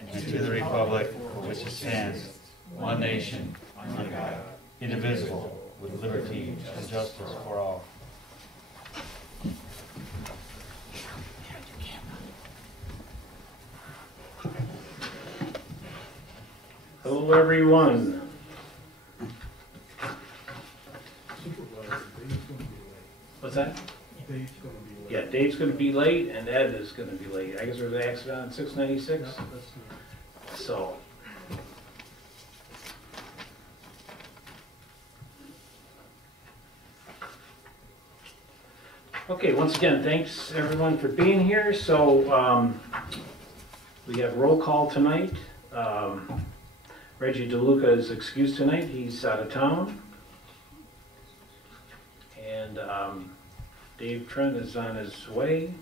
and to the republic for which it stands, one nation, under God, indivisible, with liberty and justice for all. Hello, everyone. What's that? Dave's gonna be late. Yeah, Dave's gonna be late and Ed is gonna be late. I guess there was an accident on 696, Yeah, that's so. Okay, once again, thanks everyone for being here. So we have roll call tonight. Reggie DeLuca is excused tonight. He's out of town. And Dave Trent is on his way.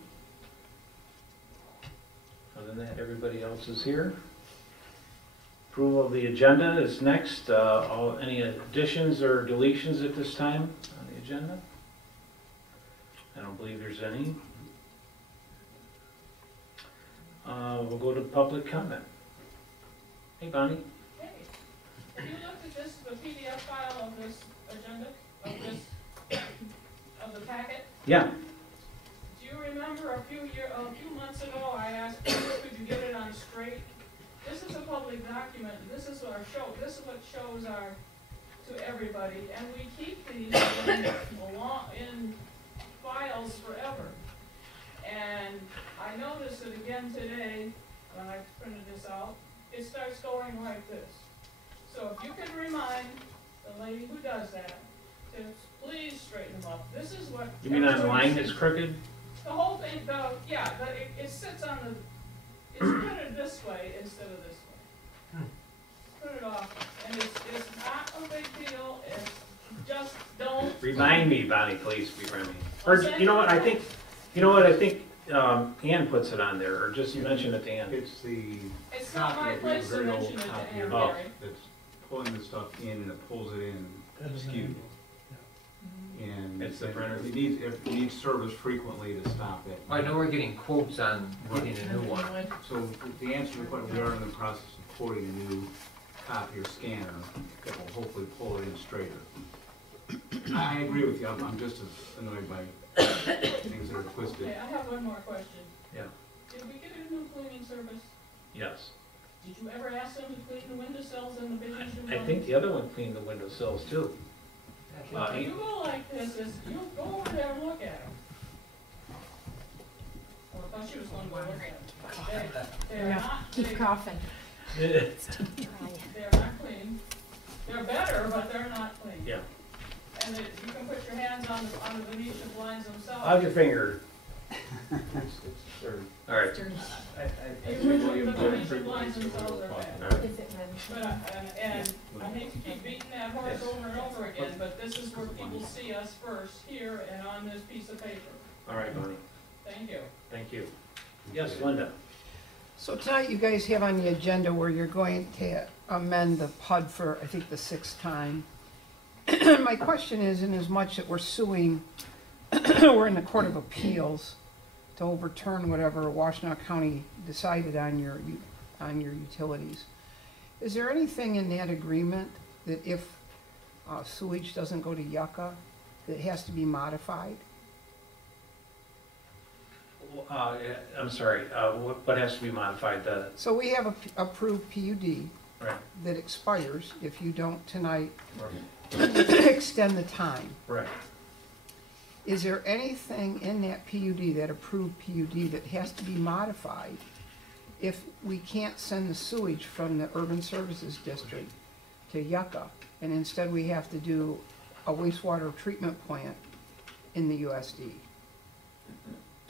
Other than that, everybody else is here. Approval of the agenda is next. Any additions or deletions at this time on the agenda? I don't believe there's any. We'll go to public comment. Hey, Bonnie. Hey, have you looked at this, the PDF file of this agenda, of the packet? Yeah. Do you remember a few months ago, I asked, could you get it on straight? This is a public document, this is what shows our, to everybody, and we keep these in files forever. And I noticed it again today, when I printed this out, it starts going like this. So if you could remind the lady who does that to please straighten them up. This is what. You mean online it's crooked? The whole thing, it sits on the, it's printed this way instead of this way. Put it off, and it's not a big deal, it's just don't. Remind me, Bonnie, please, remind me. Or, you know what, I think Ann puts it on there, or just mention it to Ann. It's the It's not copy my of the place to very old mention it to copy Ann, of Oh. Mary. that's pulling the stuff in and it pulls it in That's skewed. And It's the printer. it needs service frequently to stop it. I know we're getting quotes on getting a new one. So the answer to your question, we are in the process of quoting a new copy or scanner that will hopefully pull it in straighter. I agree with you, I'm just as annoyed by things that are twisted. Okay, I have one more question. Yeah. Did we get a new cleaning service? Yes. Did you ever ask them to clean the windowsills and the big issue? I think the other one cleaned the windowsills too. If you go like this, you go over there and look at them. Oh, I thought she was going to go look at them. They're not, Keep coughing. they're not clean. They're better, but they're not clean. Yeah. And you can put your hands on the Venetian blinds themselves. How's your finger? All right. You put the Venetian blinds themselves are bad. All right. Is it red? But, and I hate to keep beating that horse over and over again, but this is where people see us first, here and on this piece of paper. All right, Bonnie. Thank you. Thank you. Yes, Linda. So tonight you guys have on the agenda where you're going to amend the PUD for, I think, the 6th time. My question is, in as much that we're suing, we're in the Court of Appeals to overturn whatever Washtenaw County decided on your utilities. Is there anything in that agreement that if sewage doesn't go to Yucca, that it has to be modified? I'm sorry, what has to be modified? So we have a approved PUD Right. that expires if you don't tonight Right. extend the time. Right. Is there anything in that PUD, that approved PUD, that has to be modified if we can't send the sewage from the Urban Services District to Yucca, and instead we have to do a wastewater treatment plant in the USD?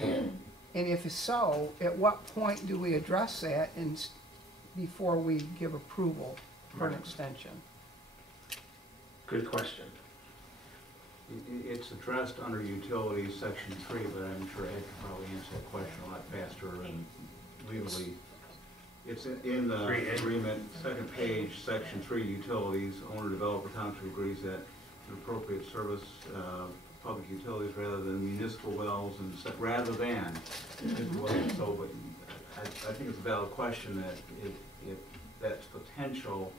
And if so, at what point do we address that before we give approval for an extension? Good question. It's addressed under utilities, section 3, but I'm sure Ed can probably answer that question a lot faster and legally. It's in the agreement, second page, section 3, utilities. Owner, developer, township agrees that an appropriate service, public utilities rather than municipal wells and rather than municipal wells. So, but I think it's a valid question that if that's potential,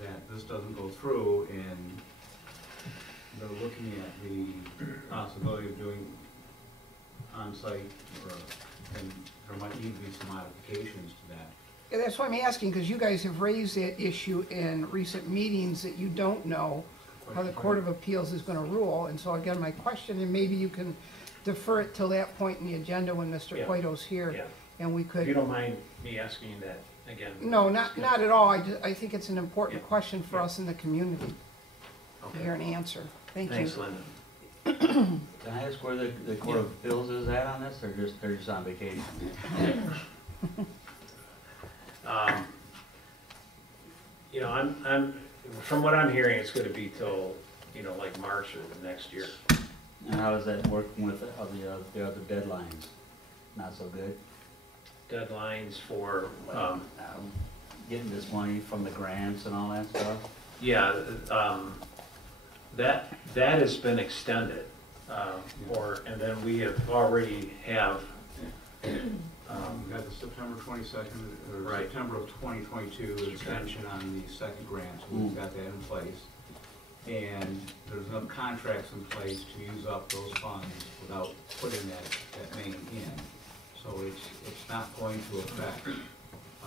that this doesn't go through and they're looking at the possibility of doing on-site, and there might need to be some modifications to that. Yeah, that's why I'm asking, because you guys have raised that issue in recent meetings that you don't know how the Court of Appeals is gonna rule, and so again, my question, and maybe you can defer it till that point in the agenda when Mr. Yeah. Cueto's here, Yeah, and we if you could, don't mind me asking you that again. no, not at all, I think it's an important Yeah. question for us in the community to hear Okay, an answer. Thank you. thanks, Linda. Can I ask where the Court of Appeals is at on this, or they're just on vacation? You know, I'm, from what I'm hearing, it's gonna be till, you know, like March or the next year. And how is that working with the other deadlines? Not so good? Deadlines for, Getting this money from the grants and all that stuff? yeah, that has been extended, and then we have already have, You got the September 22nd, or Right. September of 2022 extension on the second grant, so we've got that in place. And there's enough contracts in place to use up those funds without putting that main in. So it's not going to affect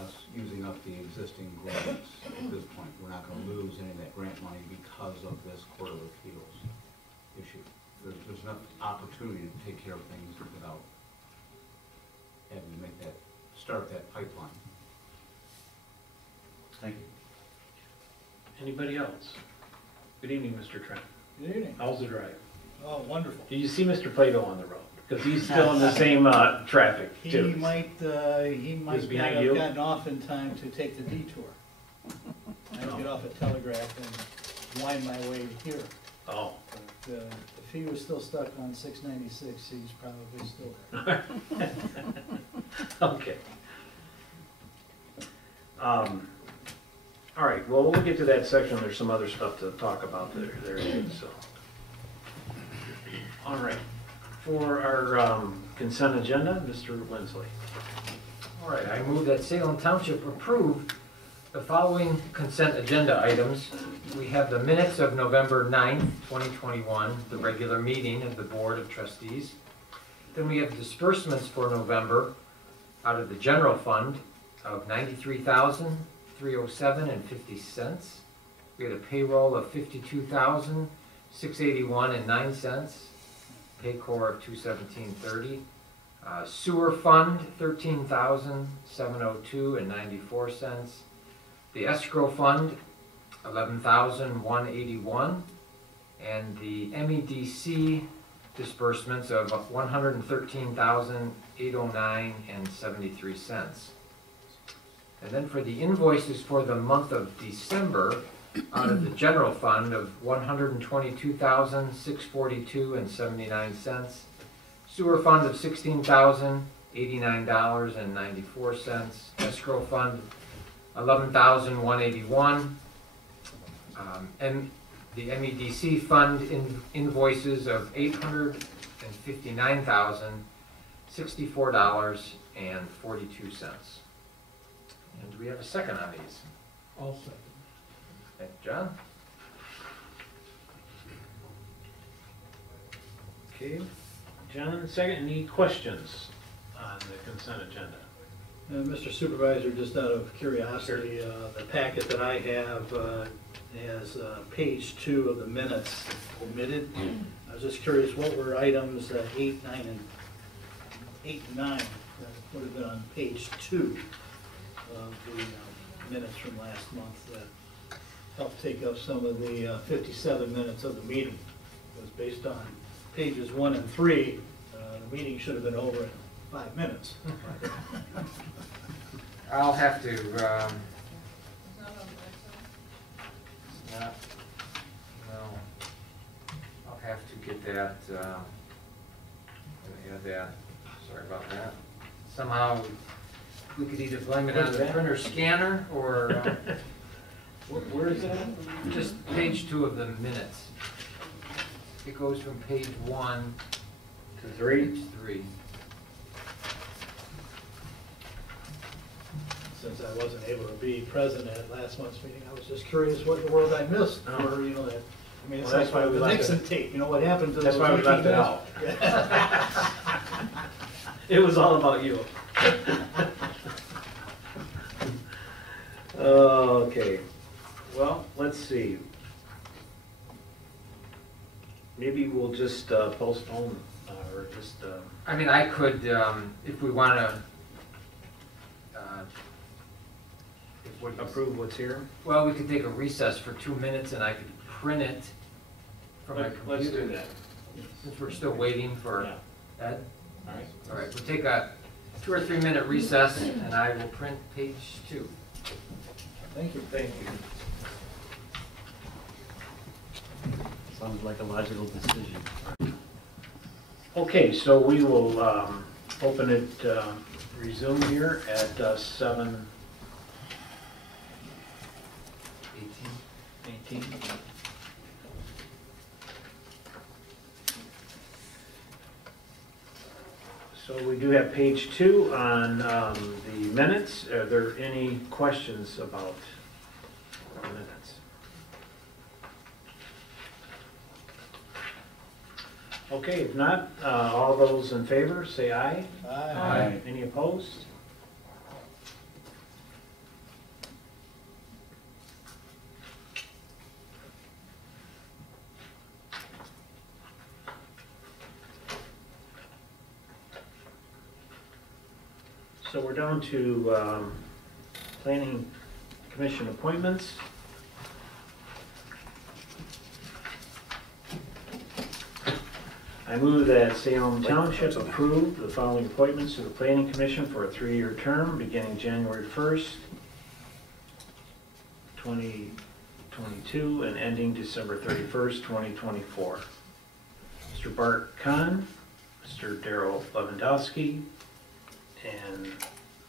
us using up the existing grants at this point. We're not gonna lose any of that grant money because of this Court of Appeals issue. There's enough opportunity to take care of things without having to start that pipeline. Thank you. anybody else? Good evening, Mr. Trent. Good evening. How's the drive? Oh, wonderful. Did you see Mr. Plato on the road? Because he's still in the same traffic He too. might not behind have you? gotten off in time to take the detour. I had to get off at Telegraph and wind my way here. Oh, But if he was still stuck on 696, he's probably still there. okay. All right, well, we'll get to that section. There's some other stuff to talk about there too, so. All right, for our consent agenda, Mr. Winsley. All right, I move that Salem Township approve the following consent agenda items. We have the minutes of November 9th, 2021, the regular meeting of the Board of Trustees. Then we have disbursements for November out of the general fund of $93,307.50. We had a payroll of $52,681.09. Paycor of $217.30. Sewer fund, $13,702.94. The escrow fund, $11,181. And the MEDC disbursements of $113,809.73. And then for the invoices for the month of December, out of the general fund of $122,642.79. Sewer fund of $16,089.94. Escrow fund, $11,181. And the MEDC fund invoices of $859,064.42. And do we have a second on these? All second. Thank you, John. Okay, John, second, any questions on the consent agenda? Mr. Supervisor, just out of curiosity, the packet that I have has page 2 of the minutes omitted. I was just curious, what were items 8, 9, and 9 that would have been on page 2 of the minutes from last month that helped take up some of the 57 minutes of the meeting? It was based on pages 1 and 3. The meeting should have been over in 5 minutes. I'll have to, It's not on the website. no, I'll have to get that, add that, sorry about that. Somehow, we could either blame it on Where's the that? printer scanner, or Where is that? just page 2 of the minutes. It goes from page 1 To to 3? page 3. since I wasn't able to be present at last month's meeting, I was just curious what in the world I missed for, you know, that, I mean, it's Well, that's like why we the left Nixon it. tape, you know, what happened to That's those why we 18 left it minutes? out. It was all about you. Okay, well, let's see. Maybe we'll just postpone, or just, I mean, I could, if we want to, if we, approve what's here. well, we could take a recess for 2 minutes and I could print it from my Let's computer. do that. Since we're still waiting for Yeah. Ed. All right. All right, we'll take a 2 or 3 minute recess and I will print page 2. Thank you. Thank you. Sounds like a logical decision. Okay, so we will open it, resume here at 7:18. So we do have page 2 on the minutes. Are there any questions about the minutes? Okay, if not, all those in favor, say aye. Aye. Any opposed? So we're down to Planning Commission appointments. I move that Salem Township approve the following appointments to the Planning Commission for a 3-year term beginning January 1st, 2022 and ending December 31st, 2024. Mr. Bart Kahn, Mr. Darrell Lewandowski, and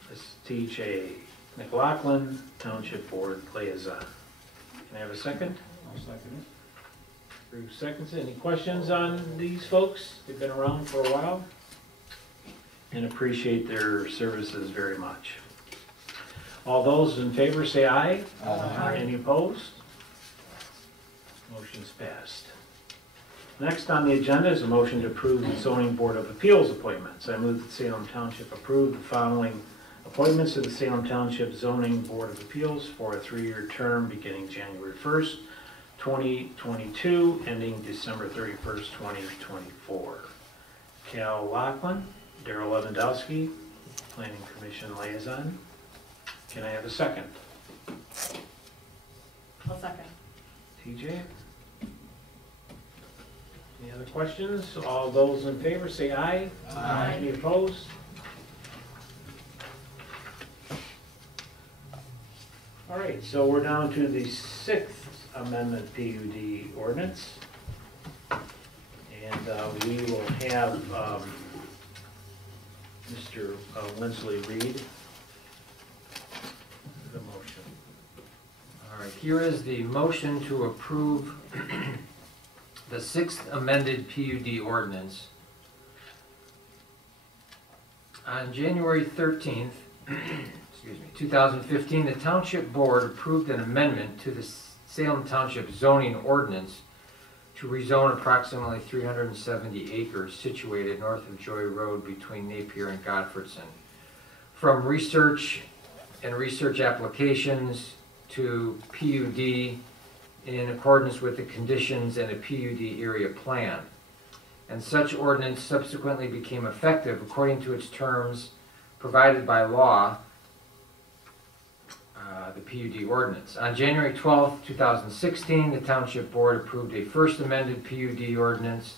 Ms. T.J. McLaughlin, Township Board Liaison. Can I have a second? I'll second it. Bruce seconds. Any questions on these folks? They've been around for a while and appreciate their services very much. All those in favor say aye. Aye. Any opposed? Motion's passed. Next on the agenda is a motion to approve the zoning board of appeals appointments. I move that Salem Township approve the following appointments to the Salem Township zoning board of appeals for a 3-year term beginning January 1st, 2022, ending December 31st, 2024. Cal Lachlan, Darrell Lewandowski, Planning Commission Liaison. Can I have a second? I'll second. TJ? Any other questions? All those in favor say aye. Aye. Any opposed? All right, so we're down to the 6th Amendment PUD ordinance. And we will have Mr. Winsley read the motion. All right, here is the motion to approve the 6th amended PUD ordinance. On January 13th, excuse me, 2015, the Township Board approved an amendment to the Salem Township zoning ordinance to rezone approximately 370 acres situated north of Joy Road between Napier and Godfredson from research and research applications to PUD in accordance with the conditions in a PUD area plan. And such ordinance subsequently became effective according to its terms provided by law, the PUD ordinance. On January 12th, 2016, the Township Board approved a first amended PUD ordinance.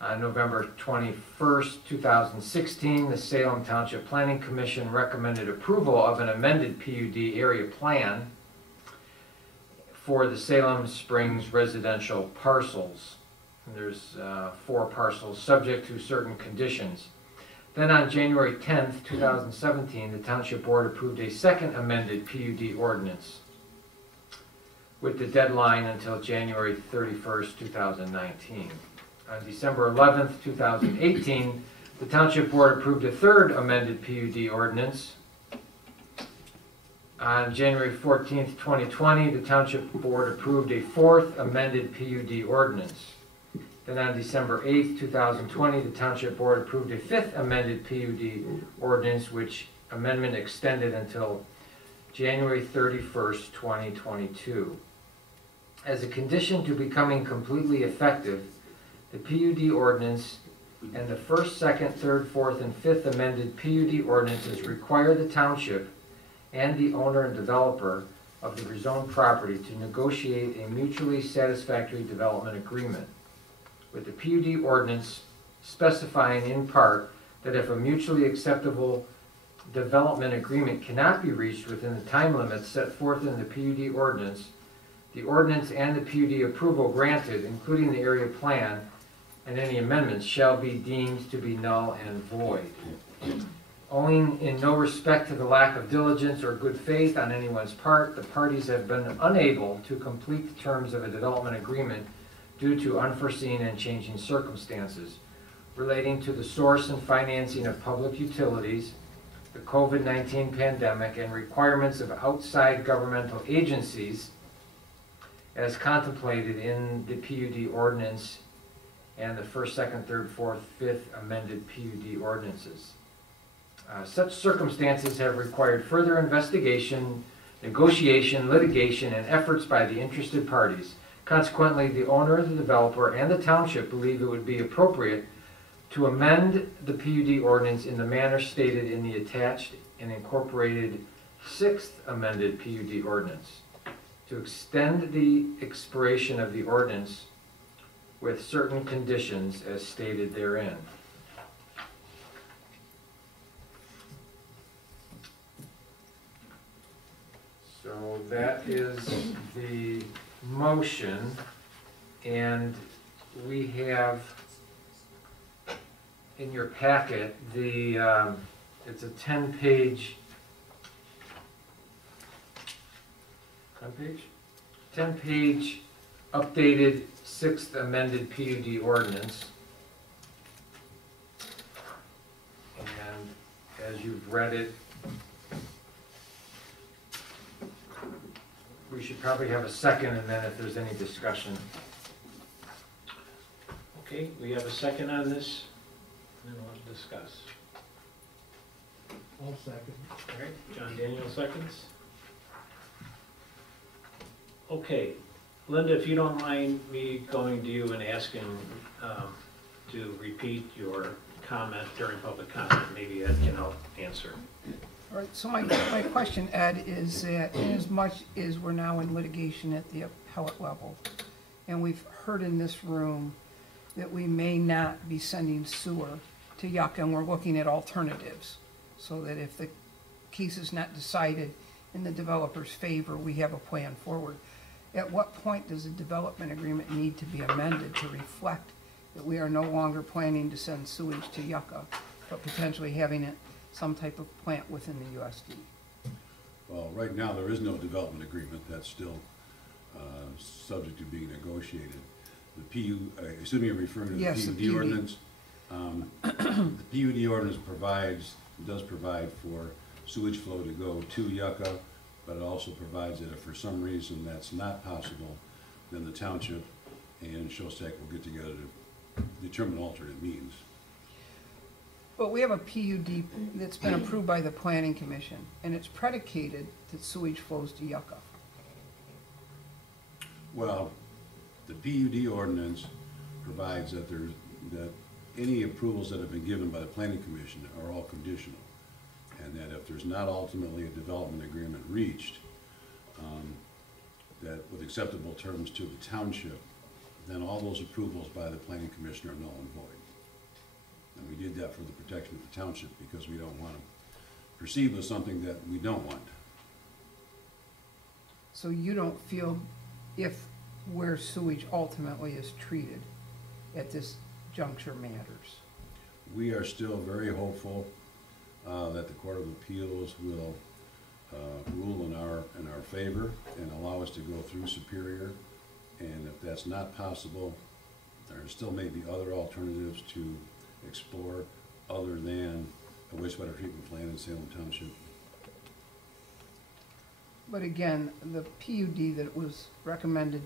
On November 21st, 2016, the Salem Township Planning Commission recommended approval of an amended PUD area plan for the Salem Springs residential parcels. And there's 4 parcels subject to certain conditions. Then on January 10th, 2017, the Township Board approved a second amended PUD ordinance with the deadline until January 31st, 2019. On December 11th, 2018, the Township Board approved a third amended PUD ordinance On January 14th, 2020, the Township Board approved a fourth amended PUD ordinance. Then on December 8th, 2020, the Township Board approved a fifth amended PUD ordinance, which amendment extended until January 31st, 2022. As a condition to becoming completely effective, the PUD ordinance and the first, second, third, fourth, and fifth amended PUD ordinances require the Township and the owner and developer of the rezoned property to negotiate a mutually satisfactory development agreement, with the PUD ordinance specifying in part that if a mutually acceptable development agreement cannot be reached within the time limits set forth in the PUD ordinance, the ordinance and the PUD approval granted, including the area plan and any amendments, shall be deemed to be null and void. Owing in no respect to the lack of diligence or good faith on anyone's part, the parties have been unable to complete the terms of a development agreement due to unforeseen and changing circumstances relating to the source and financing of public utilities, the COVID-19 pandemic, and requirements of outside governmental agencies as contemplated in the PUD ordinance and the first, second, third, fourth, fifth amended PUD ordinances. Such circumstances have required further investigation, negotiation, litigation, and efforts by the interested parties. Consequently, the owner, the developer, and the Township believe it would be appropriate to amend the PUD ordinance in the manner stated in the attached and incorporated sixth amended PUD ordinance, to extend the expiration of the ordinance with certain conditions as stated therein. So that is the motion, and we have in your packet the, it's a 10-page, 10-page updated sixth amended PUD ordinance. And as you've read it, we should probably have a second, and then if there's any discussion. Okay, we have a second on this, and then we'll discuss. I'll second. All right, John Daniel seconds. Okay, Linda, if you don't mind me going to you and asking to repeat your comment during public comment, maybe Ed can help answer. All right, so my question, Ed, is that inasmuch as we're now in litigation at the appellate level, and we've heard in this room that we may not be sending sewer to Yucca, and we're looking at alternatives, so that if the case is not decided in the developer's favor, we have a plan forward. At what point does the development agreement need to be amended to reflect that we are no longer planning to send sewage to Yucca, but potentially having it some type of plant within the USD? Well, right now, there is no development agreement. That's still subject to being negotiated. The assuming you're referring to the Yes, PUD the PUD. ordinance, the PUD ordinance does provide for sewage flow to go to Yucca, but it also provides that if for some reason that's not possible, then the Township and Shostak will get together to determine alternate means. But we have a PUD that's been approved by the Planning Commission, and it's predicated that sewage flows to Yucca. Well, the PUD ordinance provides that that any approvals that have been given by the Planning Commission are all conditional, and that if there's not ultimately a development agreement reached, that with acceptable terms to the Township, then all those approvals by the Planning Commission are null and void. And we did that for the protection of the Township because we don't want to proceed with something that we don't want. So you don't feel if where sewage ultimately is treated at this juncture matters? We are still very hopeful that the Court of Appeals will rule in our favor and allow us to go through Superior. And if that's not possible, there still may be other alternatives to explore other than a wastewater treatment plant in Salem Township. But again, the PUD that was recommended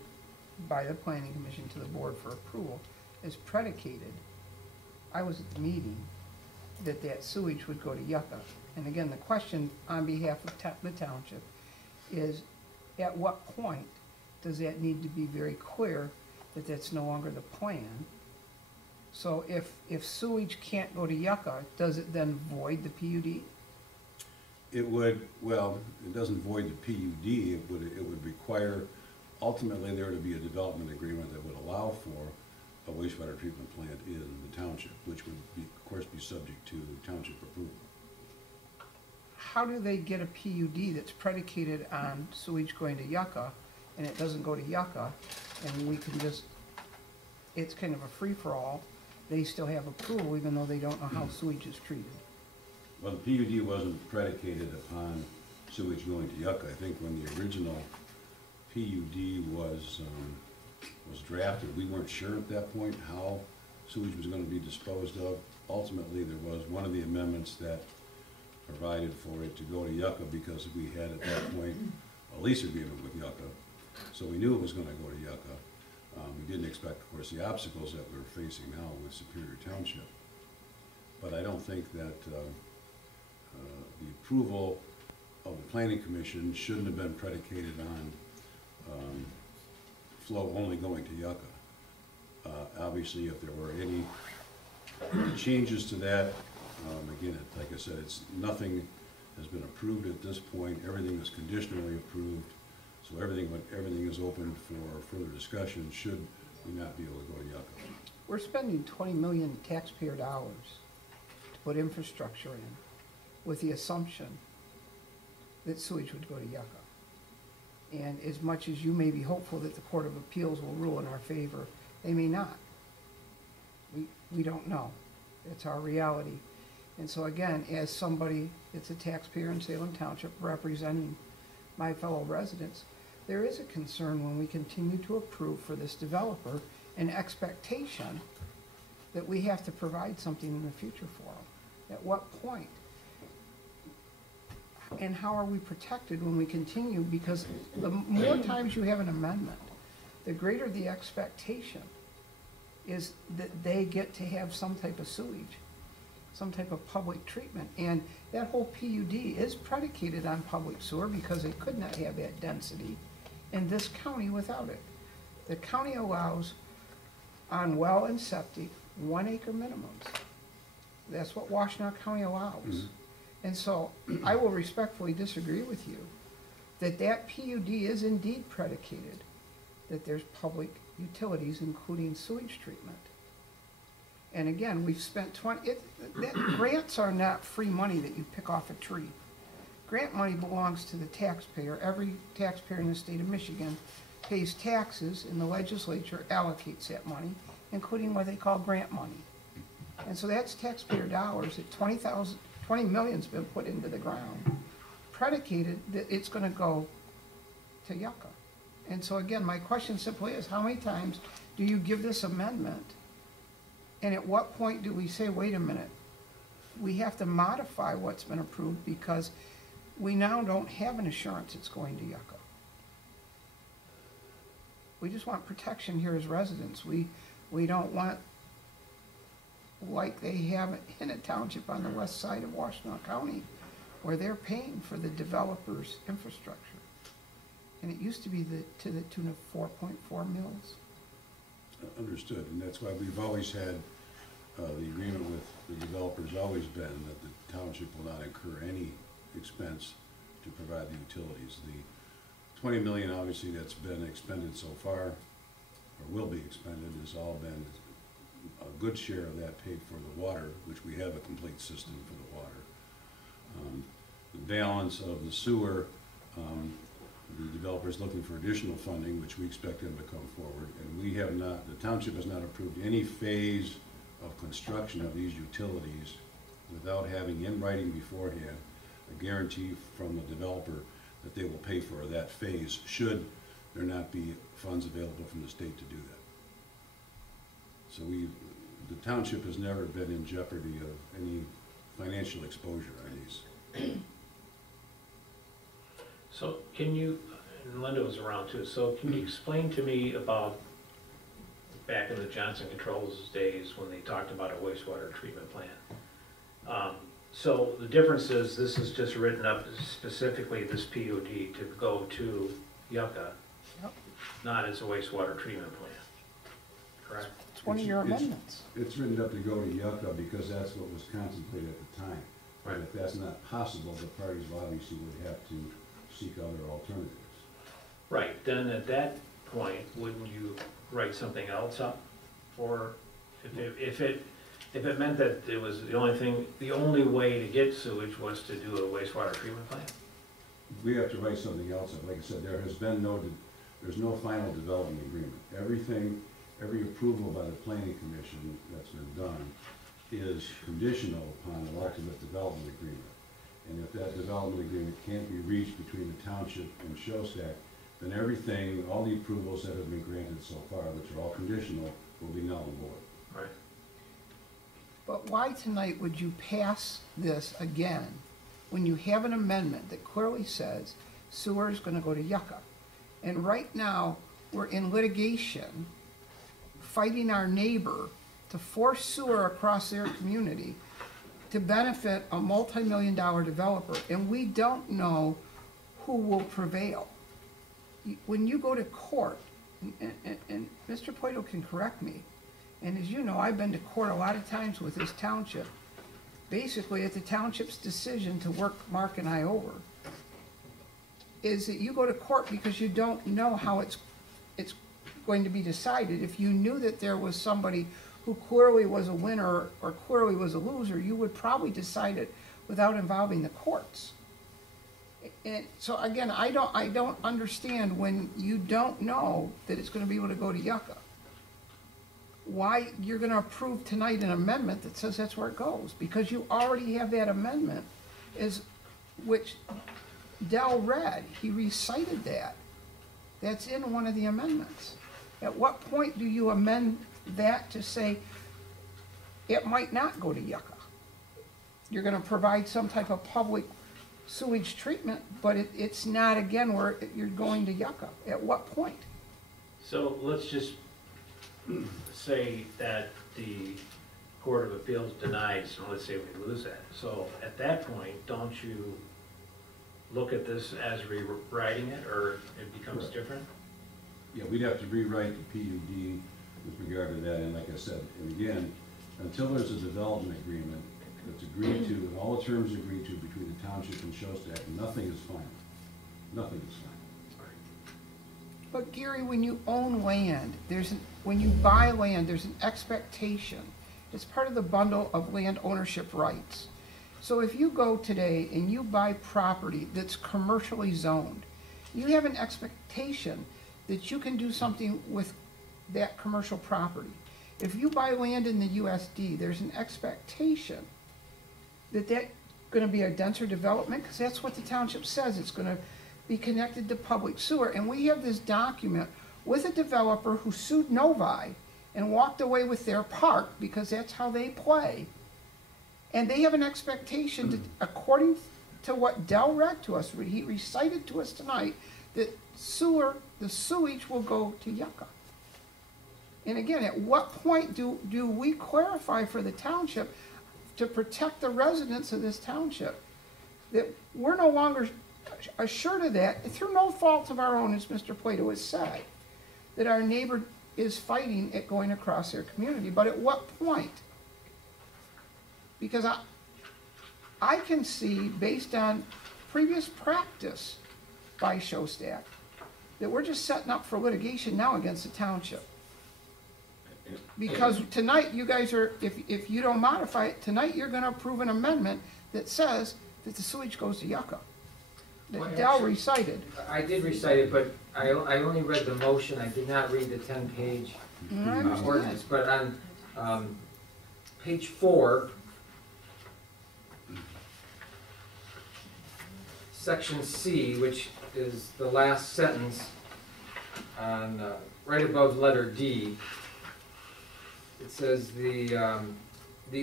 by the planning commission to the board for approval is predicated, I was at the meeting, that that sewage would go to Yucca. And again, the question on behalf of the township is, at what point does that need to be very clear that that's no longer the plan? So if sewage can't go to Yucca, does it then void the PUD? It would, well, it doesn't void the PUD, it would require ultimately there to be a development agreement that would allow for a wastewater treatment plant in the township, which would be, of course, be subject to township approval. How do they get a PUD that's predicated on sewage going to Yucca, and it doesn't go to Yucca, and we can just, it's kind of a free-for-all, they still have approval even though they don't know how sewage is treated? Well, the PUD wasn't predicated upon sewage going to Yucca. I think when the original PUD was drafted, we weren't sure at that point how sewage was going to be disposed of. Ultimately, there was one of the amendments that provided for it to go to Yucca because we had at that point a lease agreement with Yucca. So we knew it was going to go to Yucca. We didn't expect, of course, the obstacles that we're facing now with Superior Township. But I don't think that the approval of the Planning Commission shouldn't have been predicated on flow only going to Yucca. Obviously, if there were any changes to that, again, like I said, nothing has been approved at this point. Everything is conditionally approved. So everything is open for further discussion should we not be able to go to Yucca. We're spending 20 million taxpayer dollars to put infrastructure in with the assumption that sewage would go to Yucca. And as much as you may be hopeful that the Court of Appeals will rule in our favor, they may not. We don't know. It's our reality. And so again, as somebody that's a taxpayer in Salem Township representing my fellow residents, there is a concern when we continue to approve for this developer an expectation that we have to provide something in the future for them. At what point? And how are we protected when we continue? Because the more times you have an amendment, the greater the expectation is that they get to have some type of sewage, some type of public treatment. And that whole PUD is predicated on public sewer because they could not have that density in this county without it. The county allows on well and septic 1 acre minimums. That's what Washtenaw County allows. And so I will respectfully disagree with you that that PUD is indeed predicated that there's public utilities, including sewage treatment. And again, we've spent grants are not free money that you pick off a tree. Grant money belongs to the taxpayer. Every taxpayer in the state of Michigan pays taxes, and the legislature allocates that money, including what they call grant money. And so that's taxpayer dollars that 20 million's been put into the ground, predicated that it's gonna go to Yucca. And so again, my question simply is, how many times do you give this amendment? And at what point do we say, wait a minute, we have to modify what's been approved because we now don't have an assurance it's going to Yucca. We just want protection here as residents. We don't want, like they have it in a township on the west side of Washtenaw County, where they're paying for the developer's infrastructure. And it used to be to the tune of 4.4 mils. Understood, and that's why we've always had the agreement with the developers always been that the township will not incur any expense to provide the utilities. The 20 million, obviously, that's been expended so far, or will be expended, has all been a good share of that paid for the water, which we have a complete system for the water. The balance of the sewer, the developer's looking for additional funding, which we expect them to come forward, and we have not, the township has not approved any phase of construction of these utilities without having in writing beforehand a guarantee from the developer that they will pay for that phase should there not be funds available from the state to do that. So the township has never been in jeopardy of any financial exposure on these. So can you, and Linda was around too, so can you explain to me about back in the Johnson Controls days when they talked about a wastewater treatment plant? So the difference is this is just written up specifically, this PUD, to go to Yucca, Yep. not as a wastewater treatment plant, correct? It's one of your amendments. It's written up to go to Yucca because that's what was contemplated at the time. Right. And if that's not possible, the parties obviously would have to seek other alternatives. Right, then at that point, wouldn't you write something else up? Or if it meant that it was the only way to get sewage was to do a wastewater treatment plant? We have to write something else up. Like I said, there's no final development agreement. Every approval by the planning commission that's been done is conditional upon the ultimate development agreement. And if that development agreement can't be reached between the township and Showstack, then everything, all the approvals that have been granted so far, which are all conditional, will be null and void. Right. But why tonight would you pass this again when you have an amendment that clearly says sewer is gonna go to Yucca? And right now, we're in litigation, fighting our neighbor to force sewer across their community to benefit a multi-million-dollar developer, and we don't know who will prevail. When you go to court, and Mr. Plato can correct me, and as you know, I've been to court a lot of times with this township. Basically, it's the township's decision to work Mark and I over, is that you go to court because you don't know how it's going to be decided. If you knew that there was somebody who clearly was a winner or clearly was a loser, you would probably decide it without involving the courts. And so again, I don't understand when you don't know that it's gonna be able to go to Yucca, why you're gonna approve tonight an amendment that says that's where it goes, because you already have that amendment, which Dell read, he recited that. That's in one of the amendments. At what point do you amend that to say it might not go to Yucca? You're gonna provide some type of public sewage treatment, but it's not, again, where you're going to Yucca. At what point? So let's just say that the Court of Appeals denies, and let's say we lose that. So at that point, don't you look at this as rewriting it, or it becomes Correct. different? Yeah, we'd have to rewrite the PUD with regard to that, and like I said, and again, until there's a development agreement that's agreed to, and all the terms agreed to between the township and Showstack, nothing is final. Nothing is final. But Gary, when you own land, when you buy land, there's an expectation. It's part of the bundle of land ownership rights. So if you go today and you buy property that's commercially zoned, you have an expectation that you can do something with that commercial property. If you buy land in the USD, there's an expectation that that's gonna be a denser development, because that's what the township says, it's gonna be connected to public sewer. And we have this document with a developer who sued Novi and walked away with their park, because that's how they play. And they have an expectation that, according to what Dell read to us, he recited to us tonight, that the sewage will go to Yucca. And again, at what point do we clarify for the township to protect the residents of this township that we're no longer assured of that, through no fault of our own, as Mr. Plato has said, that our neighbor is fighting at going across their community? But at what point? Because I can see, based on previous practice by Showstack, that we're just setting up for litigation now against the township. Because tonight, you guys are, if you don't modify it, tonight you're gonna approve an amendment that says that the sewage goes to Yucca. Well, That Dell actually, recited. I did recite it, but I only read the motion, I did not read the 10-page I understand. ordinance. But on page 4, section C, which is the last sentence on, right above letter D, it says the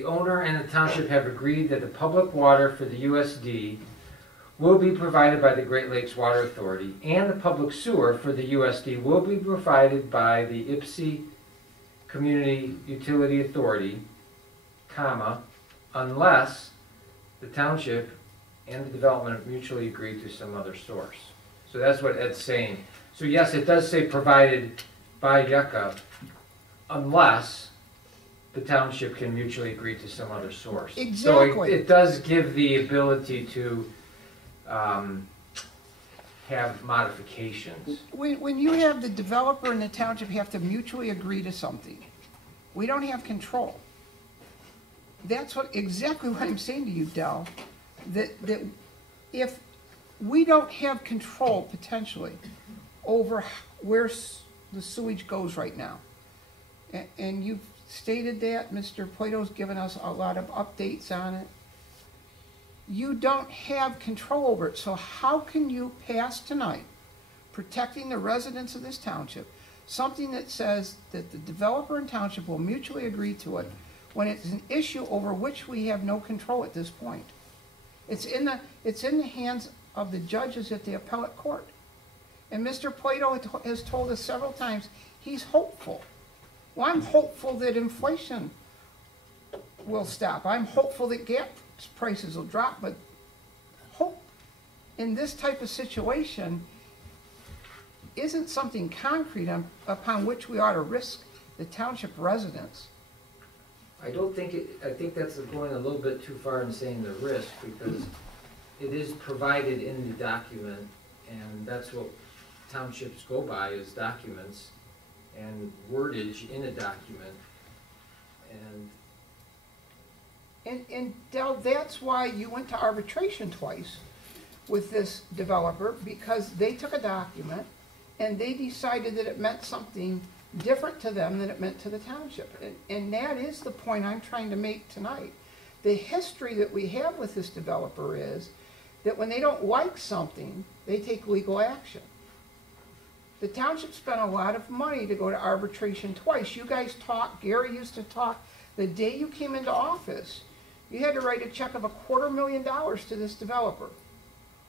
owner and the township have agreed that the public water for the USD will be provided by the Great Lakes Water Authority, and the public sewer for the USD will be provided by the Ypsi Community Utility Authority, comma, unless the township and the development mutually agree to some other source. So that's what Ed's saying. So yes, it does say provided by Yucca, unless the township can mutually agree to some other source. Exactly. So it does give the ability to have modifications. When you have the developer and the township have to mutually agree to something, we don't have control. That's exactly what I'm saying to you, Del, that if we don't have control potentially over where the sewage goes right now, and you've stated that, Mr. Plato's given us a lot of updates on it, you don't have control over it. So how can you pass tonight, protecting the residents of this township, something that says that the developer and township will mutually agree to it, when it's an issue over which we have no control at this point? It's in the hands of the judges at the appellate court. And Mr. Plato has told us several times he's hopeful. Well, I'm hopeful that inflation will stop. I'm hopeful that gas prices will drop, but hope in this type of situation isn't something concrete upon which we ought to risk the township residents. I don't think I think that's going a little bit too far in saying the risk, because it is provided in the document, and that's what townships go by, is documents and wordage in a document. And Del, that's why you went to arbitration twice with this developer, because they took a document and they decided that it meant something different to them than it meant to the township. And that is the point I'm trying to make tonight. The history that we have with this developer is that when they don't like something, they take legal action. The township spent a lot of money to go to arbitration twice. You guys talked, Gary used to talk, the day you came into office, you had to write a check of $250,000 to this developer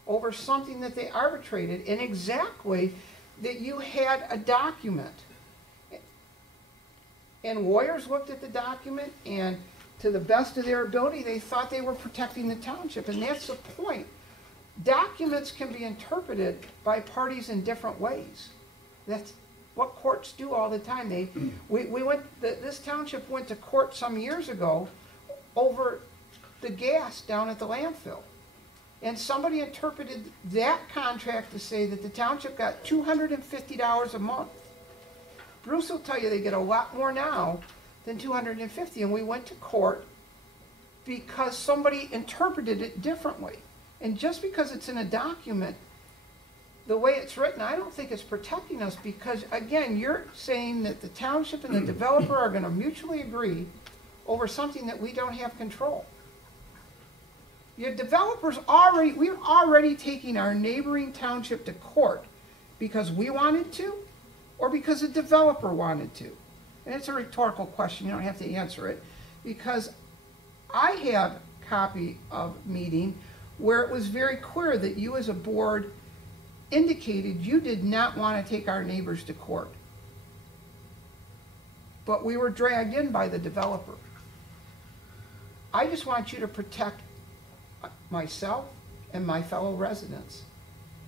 over something that they arbitrated, and exactly that you had a document. And lawyers looked at the document, and to the best of their ability, they thought they were protecting the township, and that's the point. Documents can be interpreted by parties in different ways. That's what courts do all the time. This township went to court some years ago over the gas down at the landfill. And somebody interpreted that contract to say that the township got $250 a month. Bruce will tell you they get a lot more now than $250, and we went to court because somebody interpreted it differently. And just because it's in a document, the way it's written, I don't think it's protecting us, because, again, you're saying that the township and the developer are going to mutually agree over something that we don't have control. Your developers we're already taking our neighboring township to court because we wanted to, or because the developer wanted to. And it's a rhetorical question, you don't have to answer it, because I have a copy of meeting where it was very clear that you as a board indicated you did not want to take our neighbors to court. But we were dragged in by the developer. I just want you to protect myself and my fellow residents.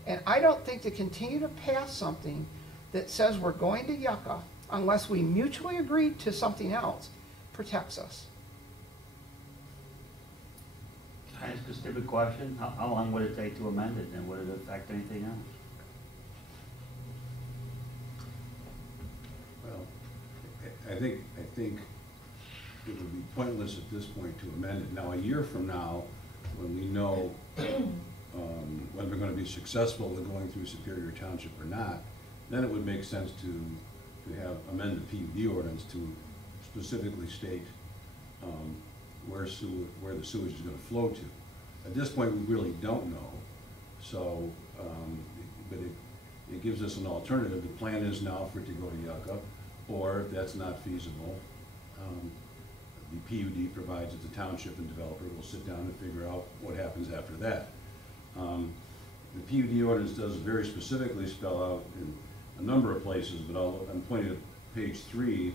And I don't think to continue to pass something that says we're going to Yucca unless we mutually agree to something else protects us. Can I ask a stupid question? How long would it take to amend it, and would it affect anything else? Well, I think it would be pointless at this point to amend it. Now, a year from now, when we know whether we're going to be successful in going through Superior Township or not, then it would make sense to have amend the PUD ordinance to specifically state where the sewage is going to flow to. At this point, we really don't know. So, but it gives us an alternative. The plan is now for it to go to Yucca, or if that's not feasible, the PUD provides that the township and developer will sit down and figure out what happens after that. The PUD ordinance does very specifically spell out in a number of places, but I'm pointing at page 3.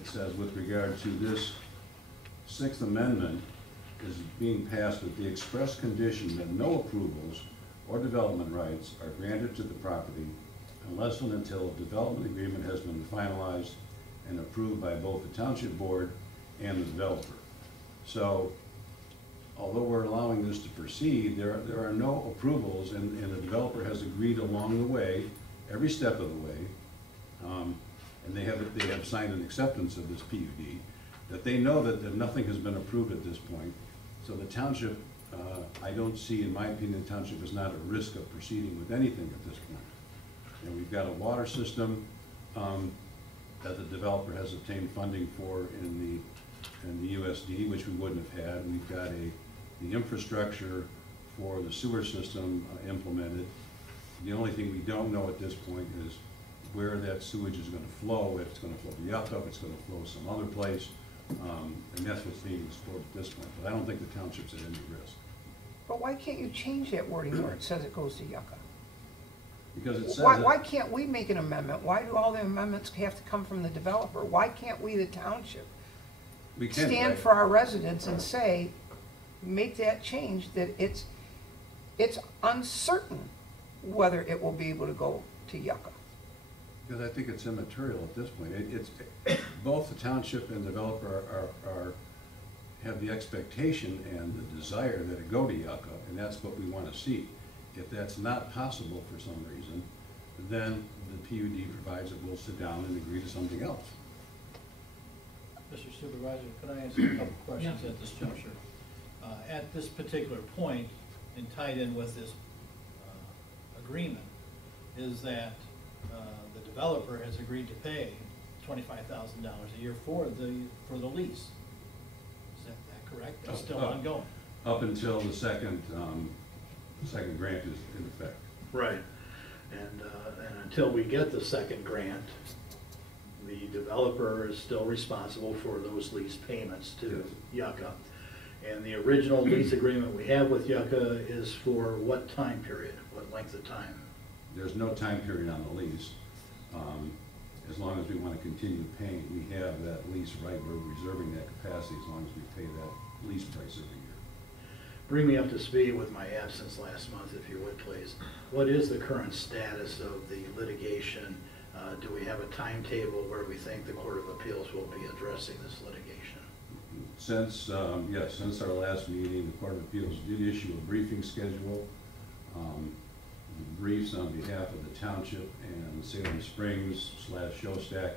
It says, with regard to this Sixth Amendment is being passed with the express condition that no approvals or development rights are granted to the property unless and until a development agreement has been finalized and approved by both the Township Board and the developer. So, although we're allowing this to proceed, there are no approvals, and the developer has agreed along the way, every step of the way, and they have signed an acceptance of this PUD, that they know that nothing has been approved at this point. So the township, I don't see, in my opinion, the township is not at risk of proceeding with anything at this point. And we've got a water system that the developer has obtained funding for in the USD, which we wouldn't have had. We've got the infrastructure for the sewer system implemented. The only thing we don't know at this point is where that sewage is going to flow, if it's going to flow to Yucca, if it's going to flow some other place, and that's what's being explored at this point. But I don't think the township's at any risk. But why can't you change that wording where it says it goes to Yucca? Because it says Why can't we make an amendment? Why do all the amendments have to come from the developer? Why can't we, the township, we can, stand right? for our residents and say, make that change, that it's uncertain whether it will be able to go to Yucca? Because I think it's immaterial at this point. It's both the township and the developer have the expectation and the desire that it go to Yucca, and that's what we want to see. If that's not possible for some reason, then the PUD provides that we'll sit down and agree to something else. Mr. Supervisor, could I ask you a couple questions at this juncture? At this particular point, and tied in with this agreement, is that the developer has agreed to pay $25,000 a year for the lease. Is that correct? That's still ongoing. Up until the second grant is in effect. Right. And until we get the second grant, the developer is still responsible for those lease payments to Yucca. And the original lease agreement we have with Yucca is for what time period? What length of time? There's no time period on the lease. As long as we want to continue paying, we have that lease right. We're reserving that capacity as long as we pay that lease price every year. Bring me up to speed with my absence last month, if you would, please. What is the current status of the litigation? Do we have a timetable where we think the Court of Appeals will be addressing this litigation? Since our last meeting, the Court of Appeals did issue a briefing schedule. The briefs on behalf of the Township and Salem Springs / Showstack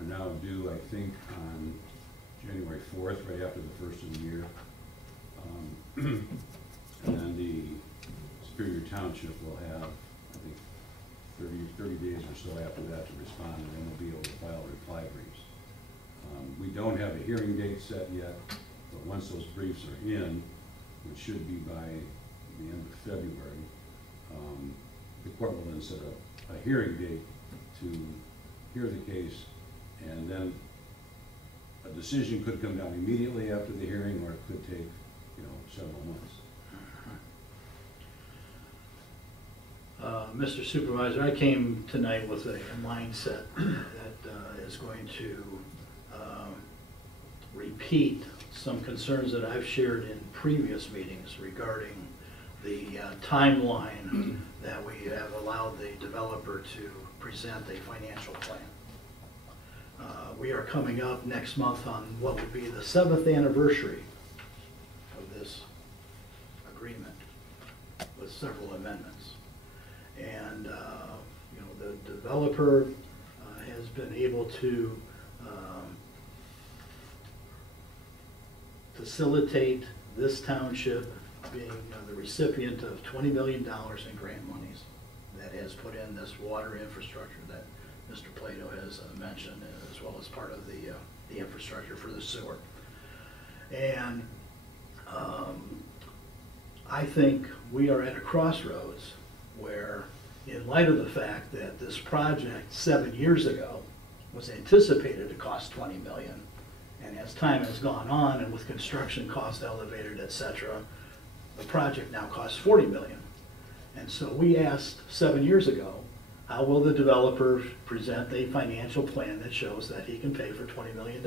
are now due, I think, on January 4th, right after the first of the year. And then the Superior Township will have, I think, 30 days or so after that to respond, and then we'll be able to file reply briefs. We don't have a hearing date set yet, but once those briefs are in, which should be by the end of February, the court will then set a hearing date to hear the case, and then a decision could come down immediately after the hearing, or it could take, several months. Mr. Supervisor, I came tonight with a mindset that is going to repeat some concerns that I've shared in previous meetings regarding the timeline that we have allowed the developer to present a financial plan. We are coming up next month on what would be the 7th anniversary of this agreement with several amendments. And the developer has been able to facilitate this township being the recipient of $20 million in grant monies that has put in this water infrastructure that Mr. Plato has mentioned, as well as part of the infrastructure for the sewer. And I think we are at a crossroads where, in light of the fact that this project 7 years ago was anticipated to cost $20 million, and as time has gone on and with construction costs elevated, etc., the project now costs 40 million. And so we asked 7 years ago, how will the developer present a financial plan that shows that he can pay for $20 million?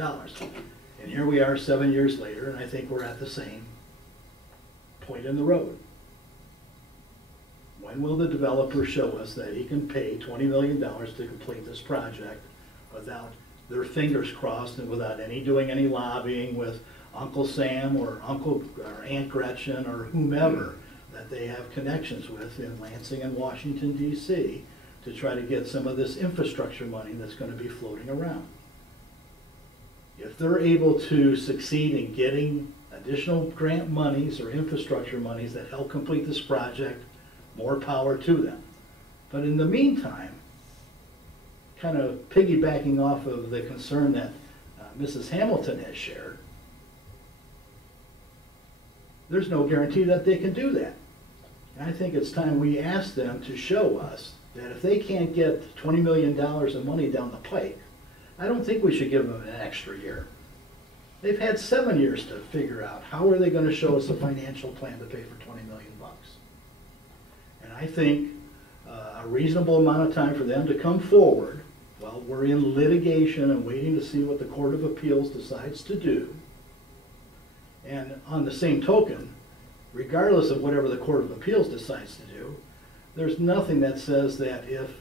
And here we are 7 years later, and I think we're at the same point in the road. When will the developer show us that he can pay $20 million to complete this project without their fingers crossed and without doing any lobbying with Uncle Sam or Aunt Gretchen or whomever that they have connections with in Lansing and Washington, D.C. to try to get some of this infrastructure money that's going to be floating around? If they're able to succeed in getting additional grant monies or infrastructure monies that help complete this project, more power to them. But in the meantime, kind of piggybacking off of the concern that Mrs. Hamilton has shared, there's no guarantee that they can do that. And I think it's time we ask them to show us that if they can't get $20 million of money down the pike, I don't think we should give them an extra year. They've had 7 years to figure out how are they going to show us a financial plan to pay for $20 million. And I think a reasonable amount of time for them to come forward while we're in litigation and waiting to see what the Court of Appeals decides to do. And on the same token, regardless of whatever the Court of Appeals decides to do, there's nothing that says that if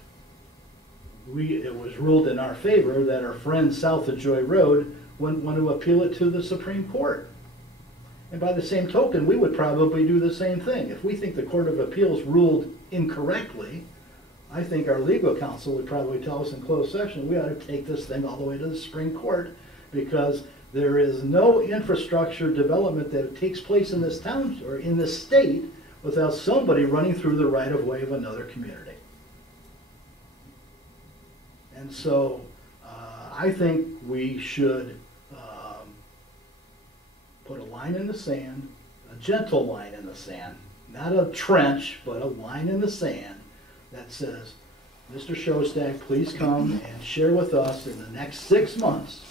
it was ruled in our favor that our friends south of Joy Road wouldn't want to appeal it to the Supreme Court. And by the same token, we would probably do the same thing. If we think the Court of Appeals ruled incorrectly, I think our legal counsel would probably tell us in closed session, we ought to take this thing all the way to the Supreme Court, because there is no infrastructure development that takes place in this town or in this state without somebody running through the right-of-way of another community. And so I think we should put a line in the sand, a gentle line in the sand, not a trench, but a line in the sand that says, Mr. Shostak, please come and share with us in the next 6 months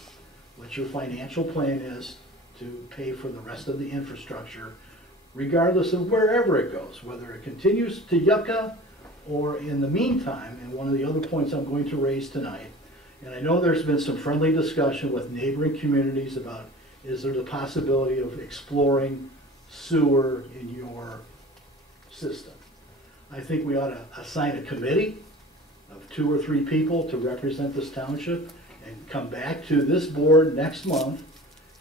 what your financial plan is to pay for the rest of the infrastructure, regardless of wherever it goes, whether it continues to Yucca or in the meantime, and one of the other points I'm going to raise tonight, and I know there's been some friendly discussion with neighboring communities about, is there the possibility of exploring sewer in your system? I think we ought to assign a committee of 2 or 3 people to represent this township and come back to this board next month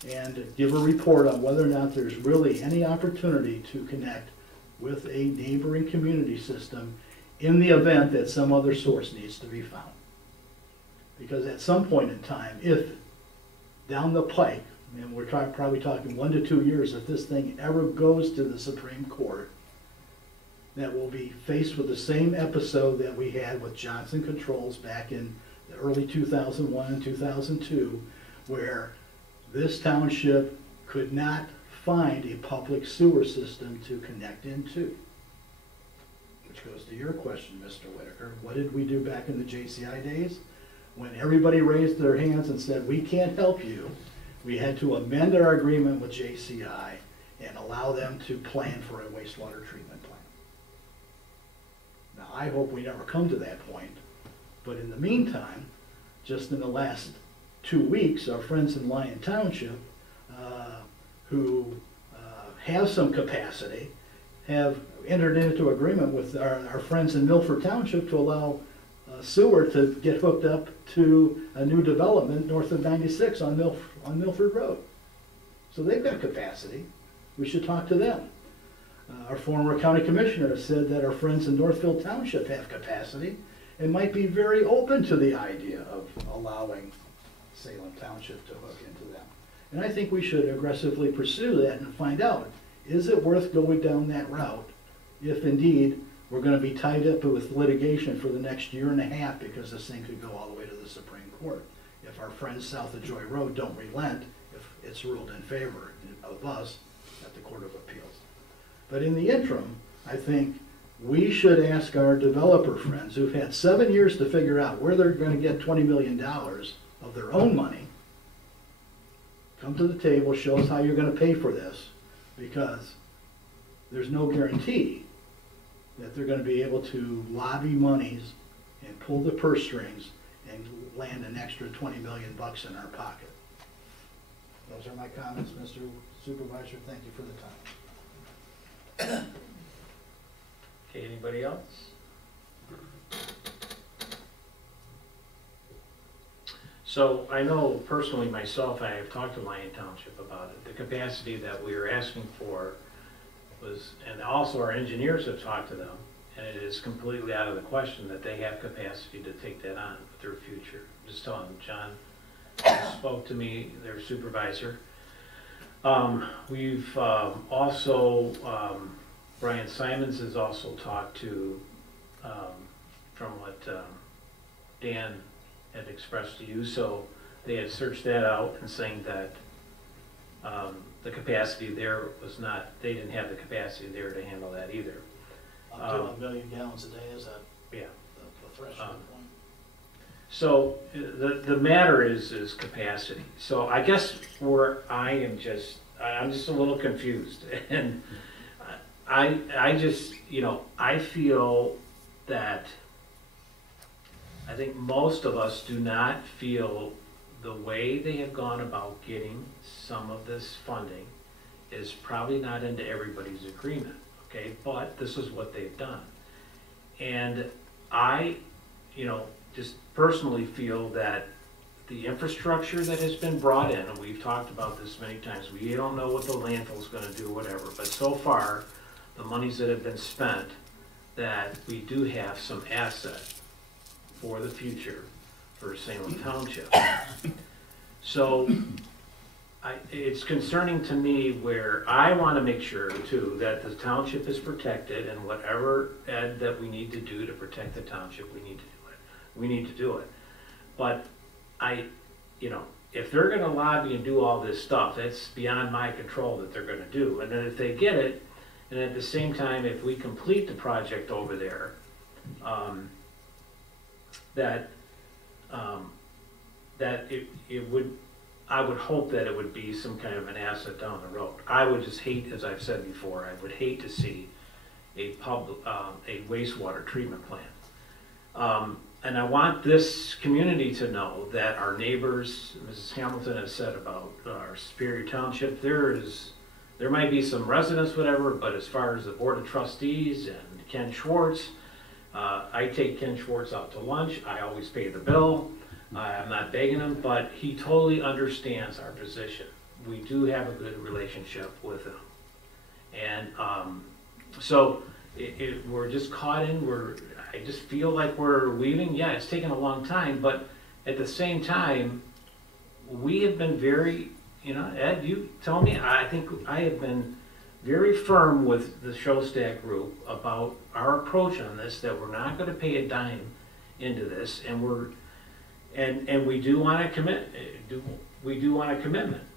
and give a report on whether or not there's really any opportunity to connect with a neighboring community system in the event that some other source needs to be found. Because at some point in time, if down the pike, and we're probably talking 1 to 2 years, if this thing ever goes to the Supreme Court, that we'll be faced with the same episode that we had with Johnson Controls back in the early 2001 and 2002, where this township could not find a public sewer system to connect into. Which goes to your question, Mr. Whitaker. What did we do back in the JCI days? When everybody raised their hands and said, we can't help you, we had to amend our agreement with JCI and allow them to plan for a wastewater treatment plant. Now, I hope we never come to that point, but in the meantime, just in the last 2 weeks, our friends in Lyon Township, who have some capacity, have entered into agreement with our friends in Milford Township to allow sewer to get hooked up to a new development north of 96 on Milford Road. So they've got capacity. We should talk to them. Our former county commissioner has said that our friends in Northfield Township have capacity and might be very open to the idea of allowing Salem Township to hook into them. And I think we should aggressively pursue that and find out, is it worth going down that route if indeed we're going to be tied up with litigation for the next 1.5 years because this thing could go all the way to the Supreme Court. If our friends south of Joy Road don't relent, if it's ruled in favor of us at the Court of Appeals. But in the interim, I think we should ask our developer friends who've had 7 years to figure out where they're going to get $20 million of their own money, come to the table, show us how you're going to pay for this, because there's no guarantee that they're gonna be able to lobby monies and pull the purse strings and land an extra 20 million bucks in our pocket. Those are my comments, Mr. Supervisor. Thank you for the time. Okay, anybody else? So I know personally myself, I have talked to Lyon Township about it. The capacity that we were asking for was, and also our engineers have talked to them, and it is completely out of the question that they have capacity to take that on with their future. Just telling them, John spoke to me, their supervisor. We've also, Brian Simons has also talked to, from what Dan had expressed to you, so they had searched that out and saying that the capacity there was not, they didn't have the capacity there to handle that either. Up to 1 million gallons a day, is that Yeah. the threshold point? So the matter is capacity. So I guess where I'm just a little confused, and I just, you know, I feel that I think most of us do not feel the way they have gone about getting some of this funding is probably not into everybody's agreement, okay? But this is what they've done. And I, you know, just personally feel that the infrastructure that has been brought in, and we've talked about this many times, we don't know what the landfill's gonna do, whatever, but so far, the monies that have been spent, that we do have some asset for the future for Salem Township. So it's concerning to me where I want to make sure too that the township is protected, and whatever that we need to do to protect the township, we need to do it. We need to do it. But you know, if they're going to lobby and do all this stuff, it's beyond my control that they're going to do. And then if they get it, and at the same time, if we complete the project over there, I would hope that it would be some kind of an asset down the road. I would just hate, as I've said before, I would hate to see a wastewater treatment plant. And I want this community to know that our neighbors, Mrs. Hamilton has said about our Superior Township, there might be some residents, whatever, but as far as the Board of Trustees and Ken Schwartz, I take Ken Schwartz out to lunch. I always pay the bill. I'm not begging him, but he totally understands our position. We do have a good relationship with him. And so we're just caught in, I just feel like we're leaving. Yeah, it's taken a long time, but at the same time, we have been very, you know, Ed, you tell me, I think I have been very firm with the Showstack group about our approach on this, that we're not going to pay a dime into this, and we do want a commitment.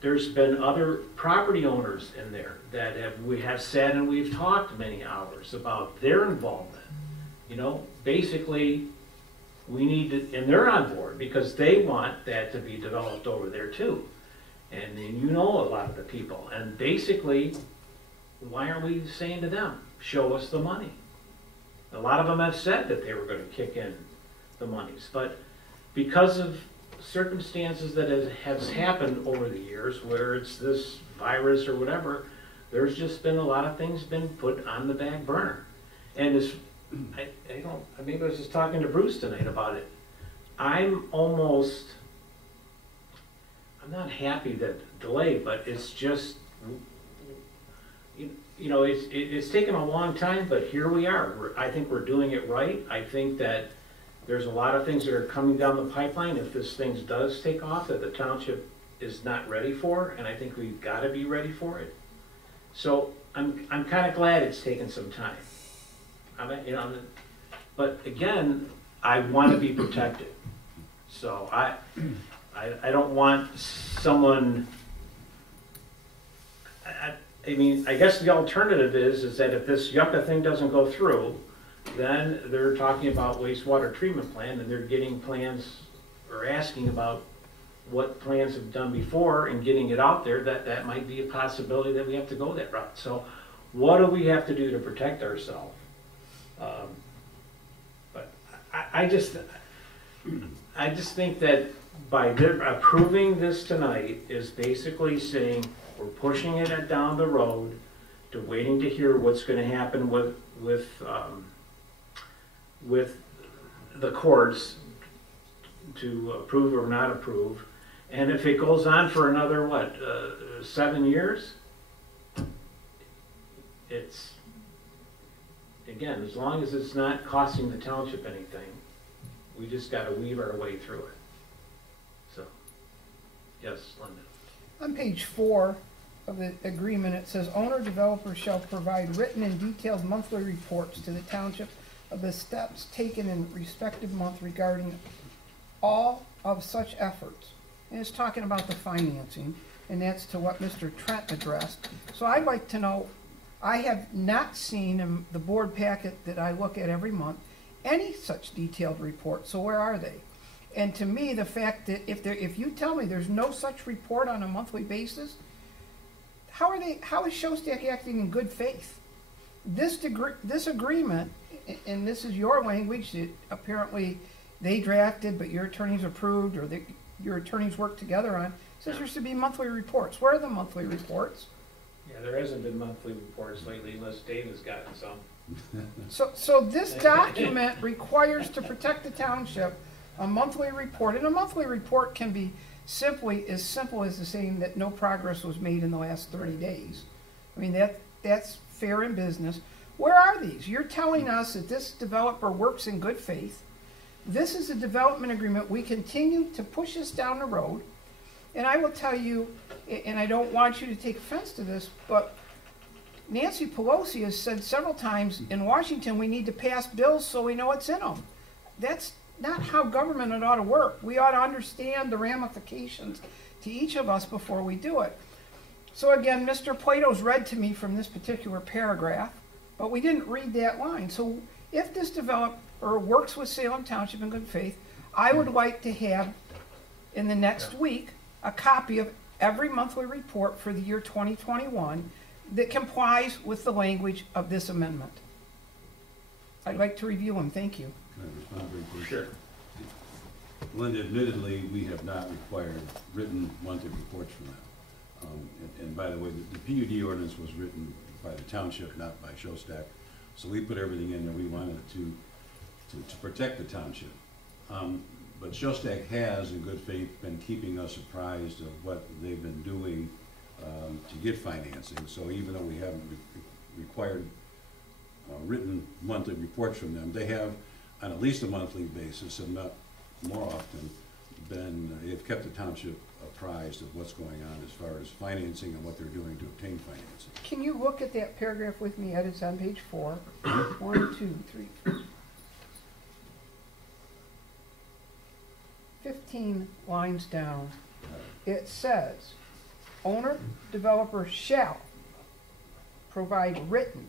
There's been other property owners in there that we have sat and we've talked many hours about their involvement. You know, basically, we need to, and they're on board because they want that to be developed over there too. And you know a lot of the people, and basically, why aren't we saying to them, show us the money? A lot of them have said that they were going to kick in the monies, but because of circumstances that has happened over the years, where it's this virus or whatever, there's just been a lot of things been put on the back burner. And as maybe I was just talking to Bruce tonight about it. I'm not happy that delay, but it's just, you know, it's taken a long time, but here we are. I think we're doing it right. I think that there's a lot of things that are coming down the pipeline if this thing does take off that the township is not ready for, and I think we've got to be ready for it. So I'm kind of glad it's taken some time. But again, I want to be protected. So I don't want someone. I mean, I guess the alternative is that if this Yucca thing doesn't go through, then they're talking about wastewater treatment plant, and they're getting plans or asking about what plans have done before and getting it out there. That might be a possibility that we have to go that route. So what do we have to do to protect ourselves? But I just think that by approving this tonight is basically saying we're pushing it down the road to waiting to hear what's gonna happen with the courts to approve or not approve. And if it goes on for another, 7 years? It's, again, as long as it's not costing the township anything, we just gotta weave our way through it. So, yes, Linda. On page 4 of the agreement, it says, owner developer shall provide written and detailed monthly reports to the township of the steps taken in respective month regarding all of such efforts. And it's talking about the financing, and that's to what Mr. Trent addressed. So I'd like to know, I have not seen in the board packet that I look at every month any such detailed report, so where are they? And to me, the fact that if you tell me there's no such report on a monthly basis, how is Shostak acting in good faith? This agreement, and this is your language that apparently they drafted, but your attorneys approved, or your attorneys worked together on, says there should be monthly reports. Where are the monthly reports? Yeah, there hasn't been monthly reports lately unless Dave has gotten some. So this document requires, to protect the township, a monthly report, and a monthly report can be simply as simple as saying that no progress was made in the last 30 days. I mean, that's fair in business. Where are these? You're telling us that this developer works in good faith. This is a development agreement. We continue to push this down the road. And I will tell you, and I don't want you to take offense to this, but Nancy Pelosi has said several times in Washington we need to pass bills so we know what's in them. That's not how government ought to work. We ought to understand the ramifications to each of us before we do it. So again, Mr. Plato's read to me from this particular paragraph, but we didn't read that line. So if this developer works with Salem Township in good faith, I would like to have in the next week a copy of every monthly report for the year 2021 that complies with the language of this amendment. I'd like to review them. Thank you. Can I respond very quickly? Sure. Linda, admittedly, we have not required written monthly reports from them. And by the way, the PUD ordinance was written by the township, not by Shostak. So we put everything in there we wanted to protect the township. But Shostak has, in good faith, been keeping us apprised of what they've been doing to get financing. So even though we haven't required written monthly reports from them, they have, on at least a monthly basis, and not more often, they've kept the township apprised of what's going on as far as financing and what they're doing to obtain financing. Can you look at that paragraph with me, Ed? It's on page 4. 1, 2, 3, 4. 15 lines down. It says, owner, developer shall provide written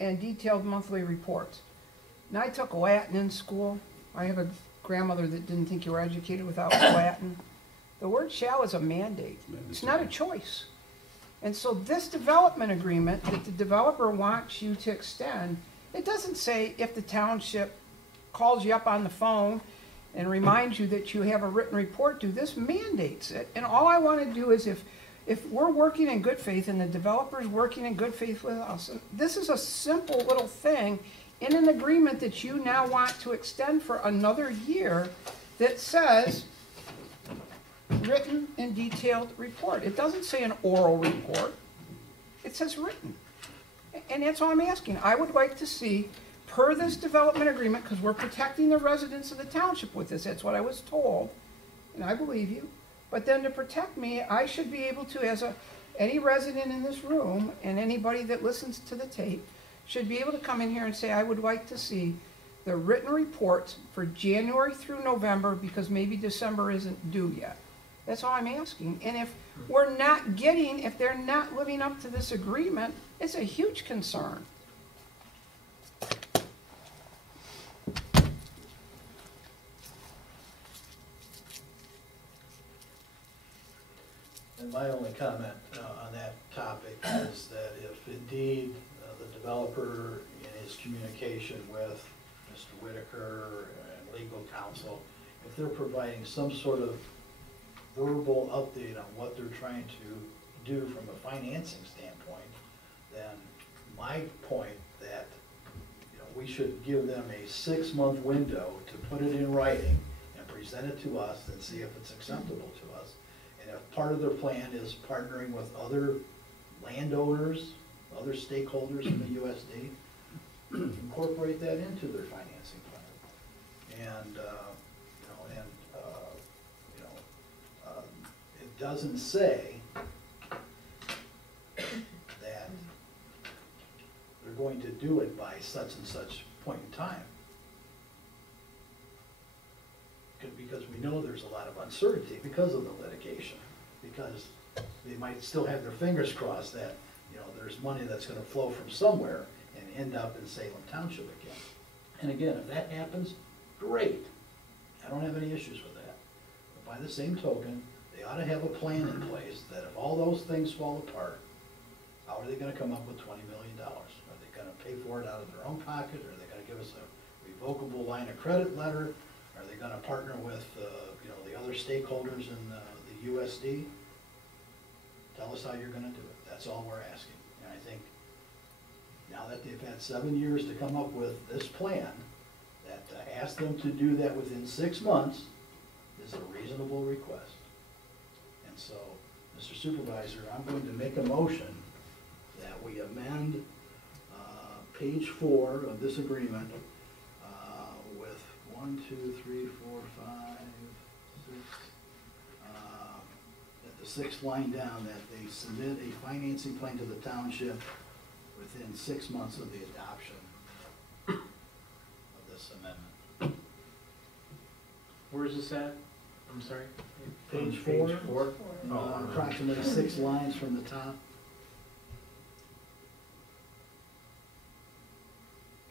and detailed monthly reports. Now, I took Latin in school. I have a grandmother that didn't think you were educated without Latin. The word shall is a mandate. It's not a choice. And so this development agreement that the developer wants you to extend, it doesn't say if the township calls you up on the phone and reminds you that you have a written report due. This mandates it. And all I want to do is if we're working in good faith and the developer's working in good faith with us, and this is a simple little thing in an agreement that you now want to extend for another year that says written and detailed report. It doesn't say an oral report. It says written. And that's all I'm asking. I would like to see, per this development agreement, because we're protecting the residents of the township with this, that's what I was told, and I believe you, but then to protect me, I should be able to, as any resident in this room, and anybody that listens to the tape, should be able to come in here and say, I would like to see the written reports for January through November, because maybe December isn't due yet. That's all I'm asking. And if we're not getting, if they're not living up to this agreement, it's a huge concern. And my only comment on that topic is that if indeed the developer in his communication with Mr. Whitaker and legal counsel, if they're providing some sort of verbal update on what they're trying to do from a financing standpoint, then my point that, you know, we should give them a 6-month window to put it in writing and present it to us and see if it's acceptable to us. And if part of their plan is partnering with other landowners, other stakeholders in the USD, incorporate that into their financing plan. And, it doesn't say that they're going to do it by such and such point in time. Because we know there's a lot of uncertainty because of the litigation, because they might still have their fingers crossed that, you know, there's money that's gonna flow from somewhere and end up in Salem Township again. And again, if that happens, great. I don't have any issues with that. But by the same token, they ought to have a plan in place that if all those things fall apart, how are they gonna come up with $20 million? Are they gonna pay for it out of their own pocket? Are they gonna give us a revocable line of credit letter? Are they gonna partner with, you know, the other stakeholders in the USD? Tell us how you're gonna do it. That's all we're asking. And I think now that they've had 7 years to come up with this plan, that to ask them to do that within 6 months is a reasonable request. And so, Mr. Supervisor, I'm going to make a motion that we amend page 4 of this agreement with 1, 2, 3, 4, 5, 6, at the 6th line down, that they submit a financing plan to the township within 6 months of the adoption of this amendment. Where's this at? I'm sorry? Page 4. Page 4? Approximately 6 lines from the top.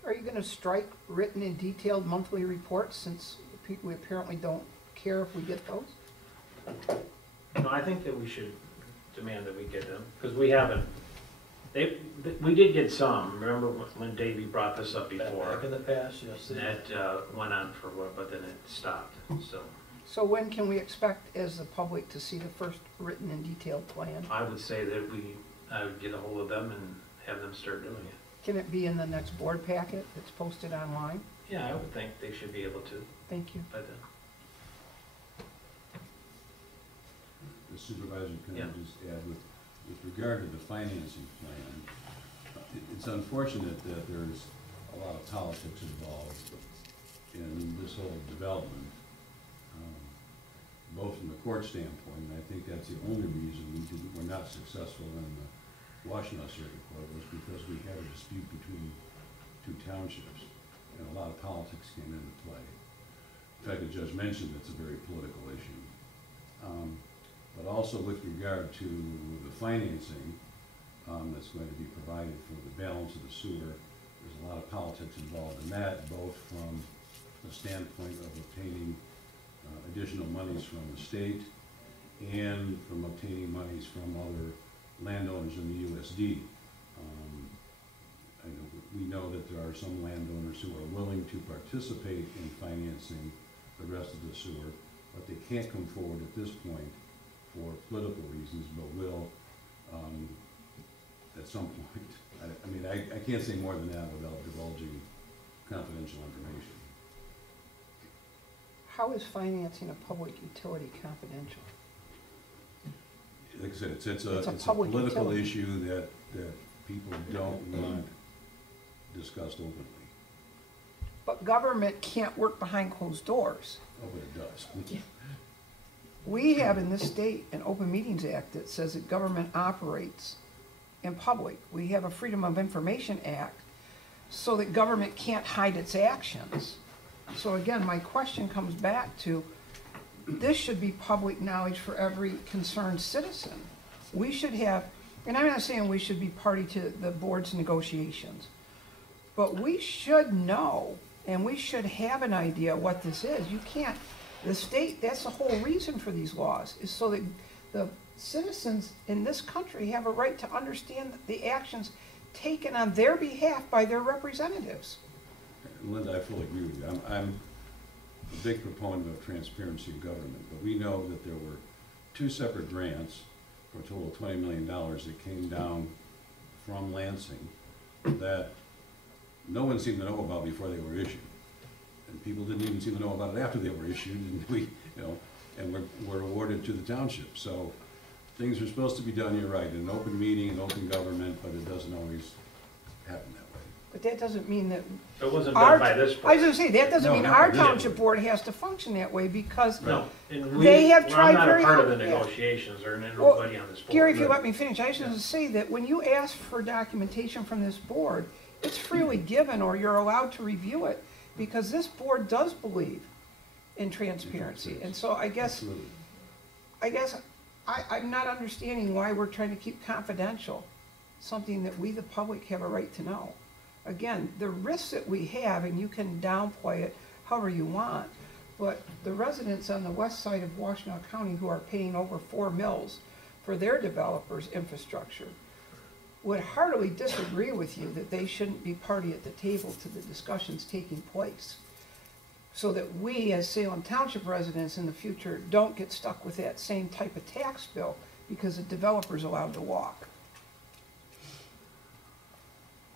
Are you gonna strike written and detailed monthly reports, since we apparently don't care if we get those? No, I think that we should demand that we get them, because we haven't. We did get some, remember when Davey brought this up before? Back in the past, yes. And that went on for a while, but then it stopped, so. So when can we expect, as the public, to see the first written and detailed plan? I would say that I would get a hold of them and have them start doing it. Can it be in the next board packet that's posted online? Yeah, I would think they should be able to Thank you. by then. The supervisor, can Yeah. I just add, with regard to the financing plan, it's unfortunate that there's a lot of politics involved in this whole development, both from the court standpoint, and I think that's the only reason we're not successful in the Washtenaw Circuit Court, was because we had a dispute between 2 townships, and a lot of politics came into play. In fact, the judge mentioned it's a very political issue. But also with regard to the financing that's going to be provided for the balance of the sewer, there's a lot of politics involved in that, both from the standpoint of obtaining additional monies from the state and from obtaining monies from other landowners in the USD. We know that there are some landowners who are willing to participate in financing the rest of the sewer, but they can't come forward at this point for political reasons, but will at some point. I can't say more than that without divulging confidential information. How is financing a public utility confidential? Like I said, it's a a public political utility. issue that people don't want discussed openly. But government can't work behind closed doors. Oh, but it does. We have in this state an Open Meetings Act that says that government operates in public. We have a Freedom of Information Act so that government can't hide its actions. So again, my question comes back to, this should be public knowledge for every concerned citizen. We should have, and I'm not saying we should be party to the board's negotiations, but we should know, and we should have an idea what this is. You can't, the state, that's the whole reason for these laws, is so that the citizens in this country have a right to understand the actions taken on their behalf by their representatives. Linda, I fully agree with you. I'm a big proponent of transparency in government, but we know that there were 2 separate grants for a total of $20 million that came down from Lansing that no one seemed to know about before they were issued. And people didn't even seem to know about it after they were issued, and and were awarded to the township. So things are supposed to be done, you're right, in an open meeting, in open government, but it doesn't always happen that way. But that doesn't mean that It wasn't our, done by this I was board. gonna say, that doesn't No, mean no, our it isn't. township board has to function that way, because No, and They have well, tried I'm very not a part of hard, the yeah. negotiations, or Well, nobody on this board. Gary, if you but- let me finish, I was just gonna say that when you ask for documentation from this board, it's freely given, or you're allowed to review it, because this board does believe in transparency. And so I guess Absolutely. I'm not understanding why we're trying to keep confidential something that we, the public, have a right to know. Again, the risks that we have, and you can downplay it however you want, but the residents on the west side of Washtenaw County who are paying over 4 mills for their developers' infrastructure would heartily disagree with you that they shouldn't be party at the table to the discussions taking place, so that we, as Salem Township residents in the future, don't get stuck with that same type of tax bill because the developer's allowed to walk.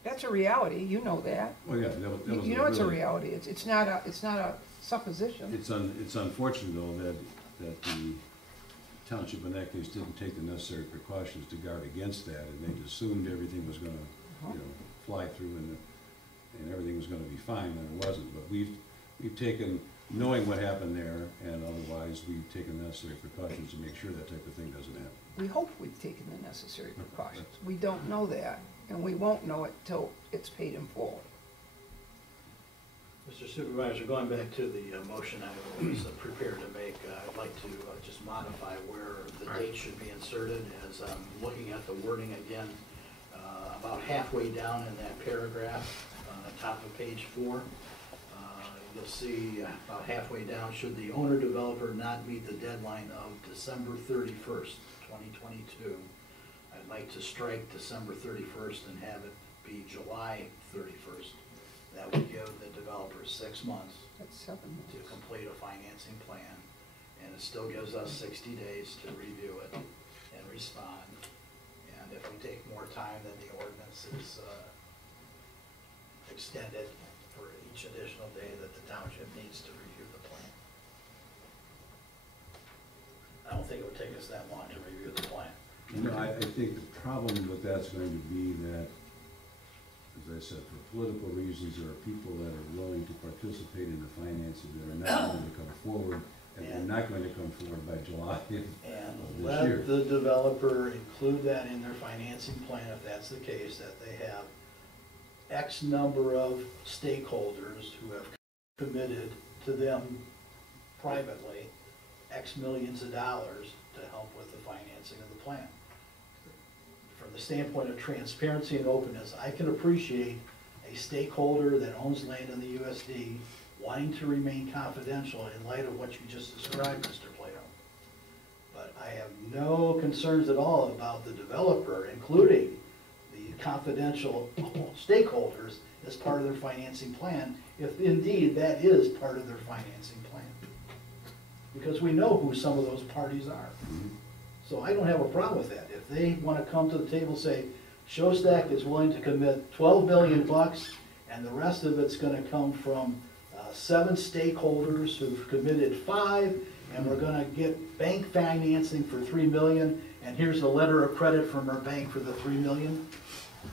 That's a reality, you know that. Well, yeah, that was You know it's a really- reality, it's not a supposition. It's unfortunate, though, that the township in that case didn't take the necessary precautions to guard against that, and they assumed everything was gonna, fly through and everything was gonna be fine, and it wasn't. But we've taken, knowing what happened there, and otherwise, we've taken necessary precautions to make sure that type of thing doesn't happen. We hope we've taken the necessary precautions. We don't know that, and we won't know it till it's paid in full. Mr. Supervisor, going back to the motion I was prepared to make, I'd like to just modify where the date should be inserted, as I'm looking at the wording again, about halfway down in that paragraph, on the top of page 4. You'll see about halfway down, should the owner developer not meet the deadline of December 31st, 2022, I'd like to strike December 31st and have it be July 31st. That would give the developer 6 months That's 7 to months. complete a financing plan, and it still gives us 60 days to review it and respond. And if we take more time, then the ordinance is extended for each additional day that the township needs to review the plan. I don't think it would take us that long to review the plan. I think the problem with that's going to be that, as I said, for political reasons, there are people that are willing to participate in the financing that are not going to come forward, and they're not going to come forward by July of And this year. let the developer include that in their financing plan, if that's the case, that they have X number of stakeholders who have committed to them privately X millions of dollars to help with the financing of the plan. From the standpoint of transparency and openness, I can appreciate a stakeholder that owns land in the USD wanting to remain confidential in light of what you just described, Mr. Plato. But I have no concerns at all about the developer, including the confidential stakeholders as part of their financing plan, if indeed that is part of their financing plan. Because we know who some of those parties are. So I don't have a problem with that. If they want to come to the table and say, Showstack is willing to commit $12 billion and the rest of it's going to come from 7 stakeholders who've committed 5, and we're going to get bank financing for $3 million, and here's a letter of credit from our bank for the $3 million,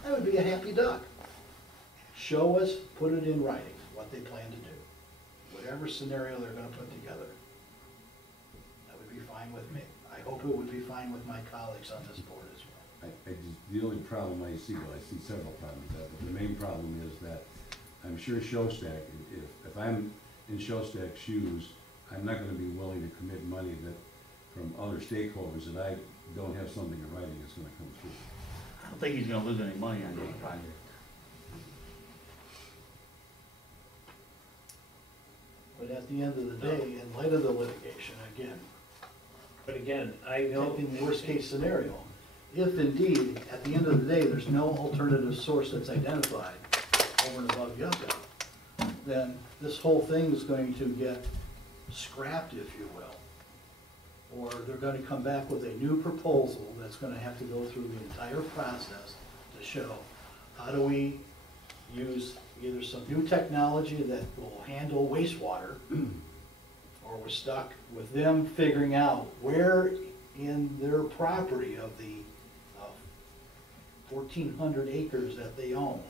I would be a happy duck. Show us, put it in writing, what they plan to do. Whatever scenario they're going to put together. That would be fine with me. I hope it would be fine with my colleagues on this board as well. The only problem I see, well, I see several problems with that, but the main problem is that I'm sure Showstack, if I'm in Showstack's shoes, I'm not gonna be willing to commit money that, from other stakeholders, that I don't have something in writing that's gonna come through. I don't think he's gonna lose any money on this project. But at the end of the day, in light of the litigation, again, But again, I know, taking the worst case scenario. If indeed, at the end of the day, there's no alternative source that's identified over and above Yucca, then this whole thing is going to get scrapped, if you will. Or they're gonna come back with a new proposal that's gonna have to go through the entire process to show how do we use either some new technology that will handle wastewater, or we're stuck with them figuring out where in their property of the 1,400 acres that they own,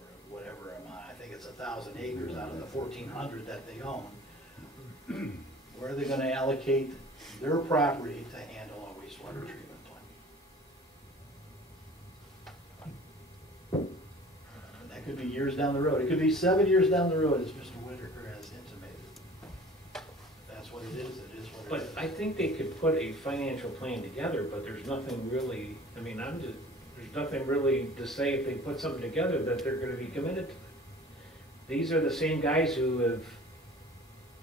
or whatever amount, I think it's 1,000 acres out of the 1,400 that they own, where are they gonna allocate their property to handle a wastewater treatment plant? And that could be years down the road. It could be 7 years down the road, as Mr. Whitaker has intimated. If that's what it is what it is. but I think they could put a financial plan together, but there's nothing really, I mean, there's nothing really to say if they put something together that they're gonna be committed to it. These are the same guys who have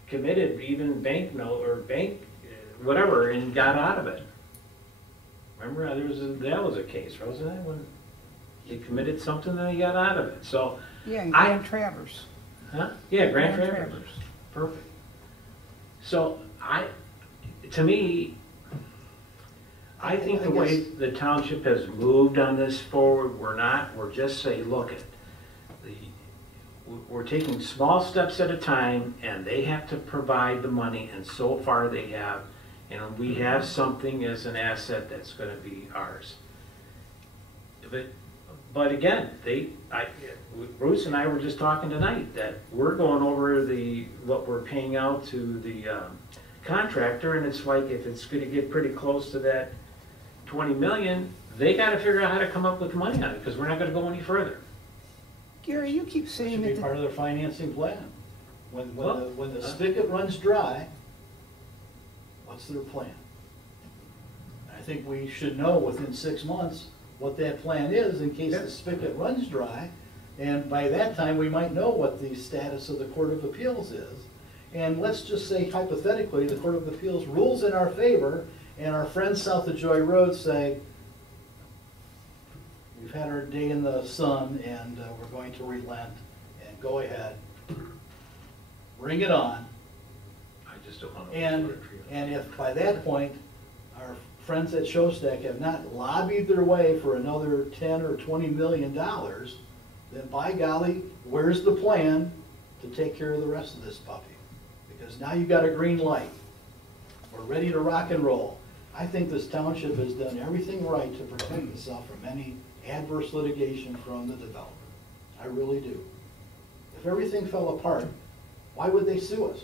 committed even bank note or bank, whatever, and got out of it. Remember, that was a case, wasn't it, when he committed something and he got out of it, so. Yeah, and Grand Traverse. Huh? Yeah, Grand Grand Traverse. Traverse. Perfect. So to me, I think the way the township has moved on this forward, we're just saying, look at, we're taking small steps at a time, and they have to provide the money, and so far they have, and we have something as an asset that's gonna be ours. But again, Bruce and I were just talking tonight, that we're going over what we're paying out to the contractor, and it's like, if it's gonna get pretty close to that 20 million, they gotta figure out how to come up with money on it, because we're not gonna go any further. Gary, you keep It saying should be that, part of their financing plan. Well, When the spigot runs dry, what's their plan? I think we should know within 6 months what that plan is in case the spigot runs dry. And by that time, we might know what the status of the Court of Appeals is. And let's just say hypothetically, the Court of Appeals rules in our favor, and our friends south of Joy Road say, we've had our day in the sun, and we're going to relent, and go ahead, bring it on. I just don't want to. And if by that point, our friends at Showstack have not lobbied their way for another 10 or 20 million dollars, then by golly, where's the plan to take care of the rest of this puppy? Because now you got a green light. We're ready to rock and roll. I think this township has done everything right to protect itself from any adverse litigation from the developer. I really do. If everything fell apart, why would they sue us?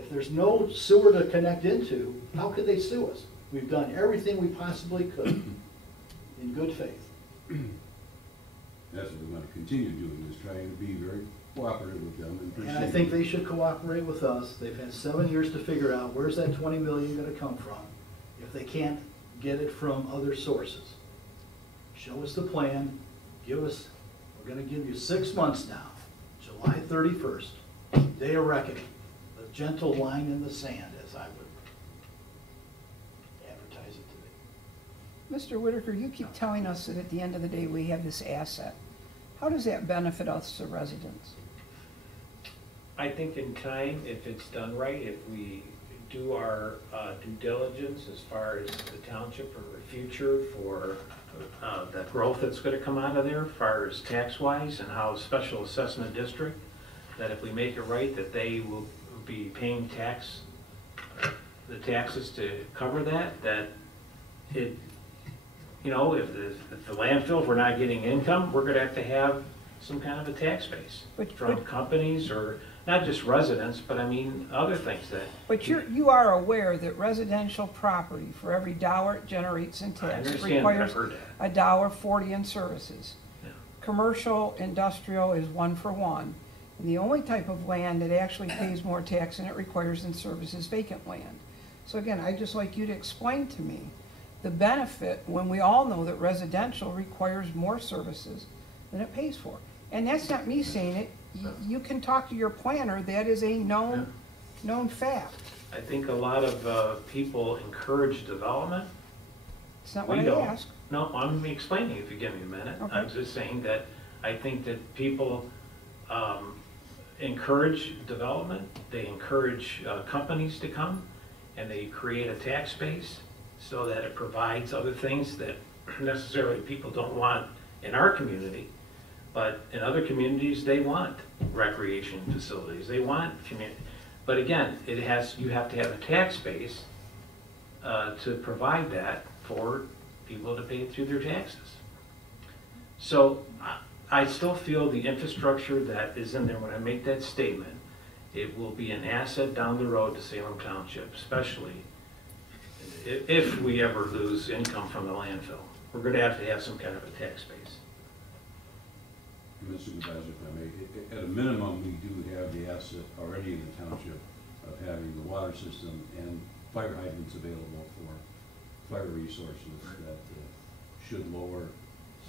If there's no sewer to connect into, how could they sue us? We've done everything we possibly could in good faith. That's what we want to continue doing, is trying to be very cooperative with them and proceed. And I think they should cooperate with us. They've had 7 years to figure out where's that 20 million gonna come from if they can't get it from other sources. Show us the plan, we're gonna give you 6 months now, July 31st, day of reckoning, the gentle line in the sand, as I would advertise it to be. Mr. Whitaker, you keep telling us that at the end of the day, we have this asset. How does that benefit us, the residents? I think in time, if it's done right, if we do our due diligence as far as the township or the future for the growth that's gonna come out of there, as far as tax-wise and how special assessment district, that if we make it right, that they will be paying the taxes to cover that it, you know, if the landfill, if we're not getting income, we're gonna have to have some kind of a tax base from companies, or not just residents, but I mean, other things that. But you are aware that residential property, for every dollar it generates in I tax, understand that, I've requires heard that. $1.40 in services. Yeah. Commercial, industrial is 1 for 1. And the only type of land that actually pays more tax than it requires in service is vacant land. So again, I'd just like you to explain to me the benefit when we all know that residential requires more services than it pays for. And that's not me saying it. You can talk to your planner. That is a known known fact. I think a lot of people encourage development. It's not what We I don't. asked. No, I'm explaining if you give me a minute. Okay. I'm just saying that I think that people encourage development, they encourage companies to come, and they create a tax base so that it provides other things that necessarily people don't want in our community. But in other communities, they want recreation facilities, they want community. But again, you have to have a tax base to provide that for people to pay through their taxes. So I still feel the infrastructure that is in there, when I make that statement, it will be an asset down the road to Salem Township, especially if we ever lose income from the landfill. We're gonna have to have some kind of a tax base. Mr. Supervisor, if I may, at a minimum, we do have the asset already in the township of having the water system and fire hydrants available for fire resources that should lower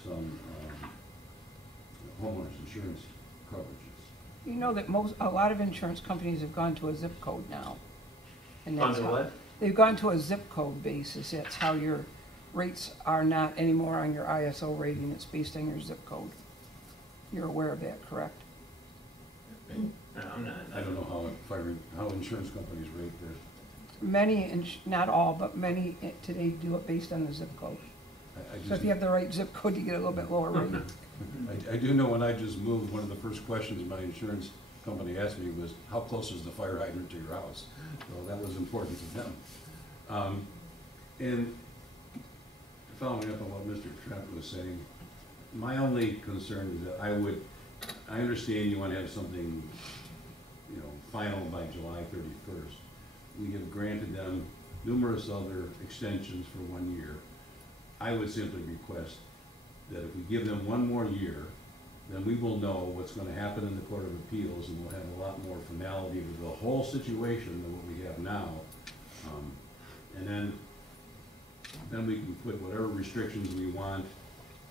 some homeowners insurance coverages. You know that a lot of insurance companies have gone to a zip code now. And that's Under how- what? They've gone to a zip code basis. That's how your rates are not anymore on your ISO rating. It's based on your zip code. You're aware of that, correct? No, I'm not. I don't know how insurance companies rate their, Many, not all, but many today do it based on the zip code. I So if just, you have the right zip code, you get a little bit lower rate. I do know when I just moved, one of the first questions my insurance company asked me was, how close is the fire hydrant to your house? So that was important to them. And following up on what Mr. Trent was saying, my only concern is that I understand you want to have something, final by July 31st. We have granted them numerous other extensions for 1 year. I would simply request that if we give them 1 more year, then we will know what's going to happen in the Court of Appeals, and we'll have a lot more finality with the whole situation than what we have now. And then we can put whatever restrictions we want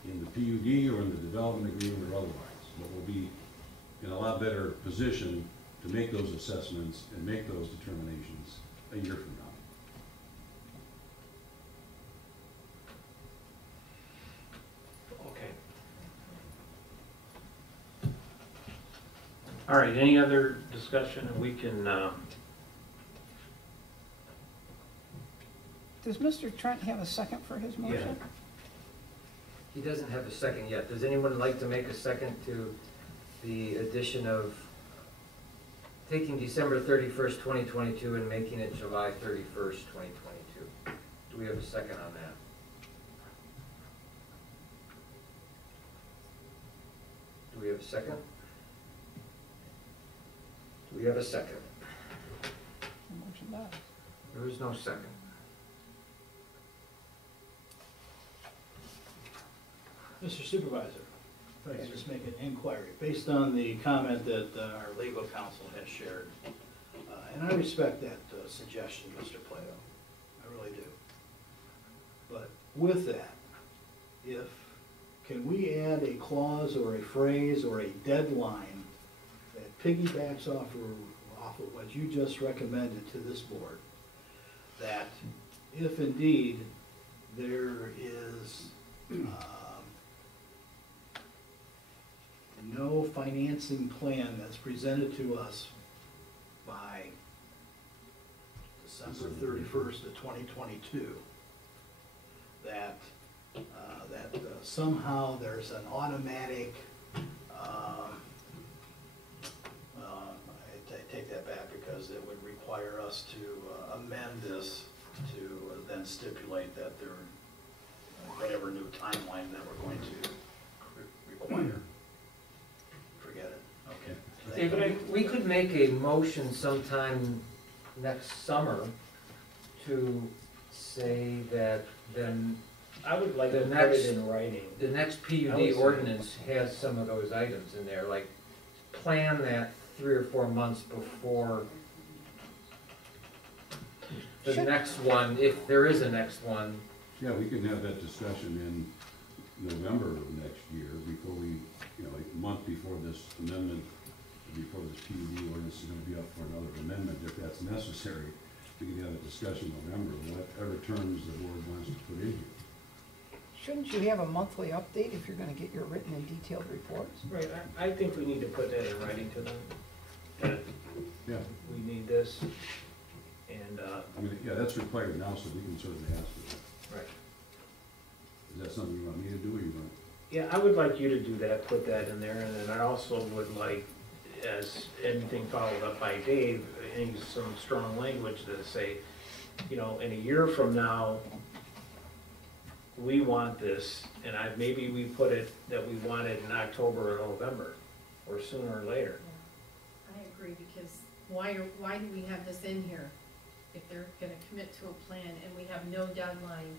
in the PUD or in the development agreement or otherwise. But we'll be in a lot better position to make those assessments and make those determinations a year from now. Okay. All right, any other discussion? We can, Does Mr. Trent have a second for his motion? He doesn't have a second yet. Does anyone like to make a second to the addition of taking December 31st, 2022 and making it July 31st, 2022? Do we have a second on that? Do we have a second? Do we have a second? The motion dies. There is no second. Mr. Supervisor, if I could just make an inquiry, based on the comment that our legal counsel has shared, and I respect that suggestion, Mr. Plato, I really do. But with that, can we add a clause or a phrase or a deadline that piggybacks off of what you just recommended to this board, that if indeed there is no financing plan that's presented to us by December 31st of 2022, that somehow there's an automatic, I take that back because it would require us to amend this to then stipulate that there, whatever new timeline that we're going to require. Forget it, okay. David, we could make a motion sometime next summer to say that then I would like The to put next- it in writing. the next I PUD would say- ordinance has some of those items in there, like plan that 3 or 4 months before the Should- next one, if there is a next one. Yeah, we can have that discussion in November of next year before we, a month before this amendment before this PUD ordinance is gonna be up for another amendment, if that's necessary, we can have a discussion in November, whatever terms the board wants to put in here. Shouldn't you have a monthly update if you're gonna get your written and detailed reports? Right, I think we need to put that in writing to them, that Yeah, we need this, and, I mean, yeah, that's required now, so we can certainly ask for that. right. Is that something you want me to do, or you want? Yeah, I would like you to do that, put that in there, and then I also would like, as anything followed up by Dave, some strong language to say, you know, in a year from now, we want this, and maybe we put it that we want it in October or November, or sooner or later. I agree, because why do we have this in here? If they're gonna commit to a plan and we have no deadline,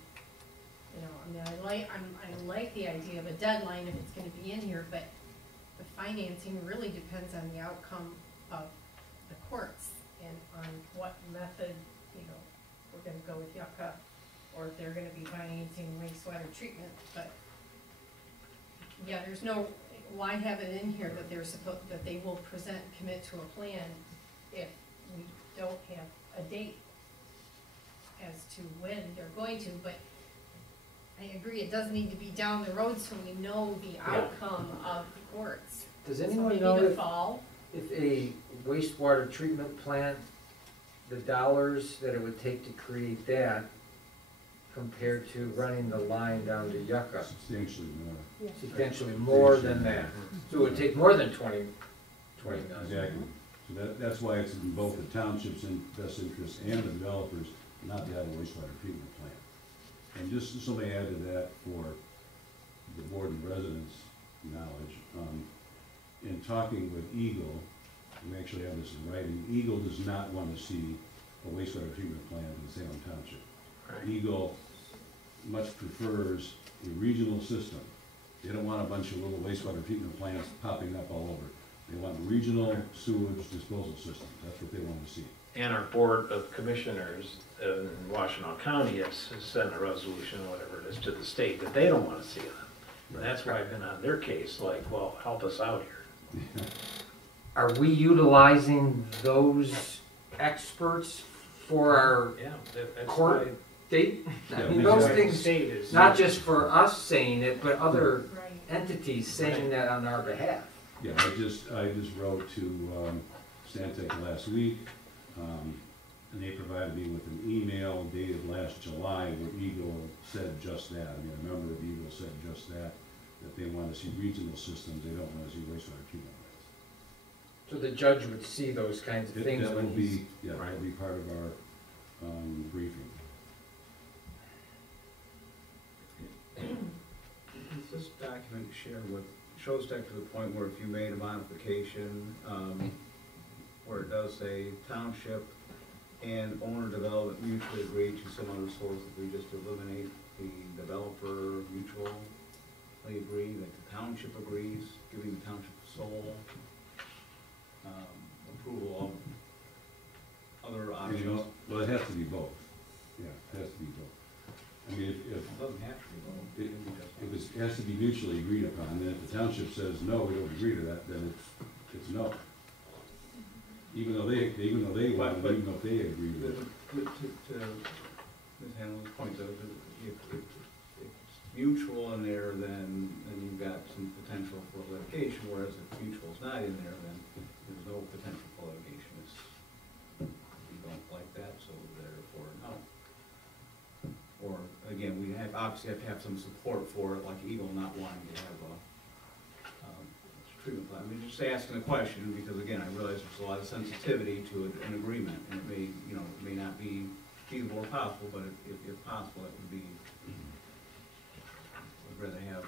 you know, I mean, I like the idea of a deadline if it's gonna be in here, but the financing really depends on the outcome of the courts and on what method, you know, we're gonna go with Yucca, or if they're gonna be financing wastewater treatment, but yeah, there's no, why have it in here that that they will present, commit to a plan if we don't have a date as to when they're going to, but I agree, it does need to be down the road so we know the outcome of the courts. Does So anyone maybe know the if, fall, if a wastewater treatment plant, the dollars that it would take to create that compared to running the line down to Yucca? Substantially more. Substantially more than that. So it would take more than 20 million. Exactly. So that's why it's in both the township's best interest and the developers not to have a wastewater treatment plant. And just something add to that for the board and residents' knowledge, in talking with Eagle, we actually have this in writing, Eagle does not want to see a wastewater treatment plant in Salem Township. Eagle much prefers a regional system. They don't want a bunch of little wastewater treatment plants popping up all over. They want regional sewage disposal systems. That's what they want to see. And our Board of Commissioners in Washtenaw County has sent a resolution, whatever it is, to the state that they don't wanna see them. And that's why I've been on their case, like, well, help us out here. Are we utilizing those experts for our Yeah, that's court why date? I Yeah, mean, we those do. things, state is. not just for us saying it, but other right? entities saying that on our behalf. Yeah, I just wrote to Stantec last week, and they provided me with an email dated last July where Eagle said just that. I mean, a member of Eagle said just that they want to see regional systems, they don't want to see wastewater treatment plants. So the judge would see those kinds of things That will when he's. be, yeah, that'll be part of our briefing. Is this document shared with, shows that to the point where if you made a modification, where it does say township and owner development mutually agree to some other source, if we just eliminate the developer mutually agree, that the township agrees, giving the township sole approval of other You options? know, well, it has to be both. Yeah, it has to be both. I mean, It doesn't have to be both. it has to be mutually agreed upon, then if the township says, no, we don't agree to that, then it's no. Even though they want it, even though they agree with it. To Ms. Hanlon's point though, if it's mutual in there, then you've got some potential for litigation, whereas if mutual's not in there, then there's no potential for litigation. It's, we don't like that, so therefore no. Or, again, we obviously have to have some support for it, like Eagle not wanting to have a treatment plant. I mean, just asking a question, because again, I realize there's a lot of sensitivity to an agreement, and it may, it may not be feasible or possible, but if possible, it would be, I'd rather have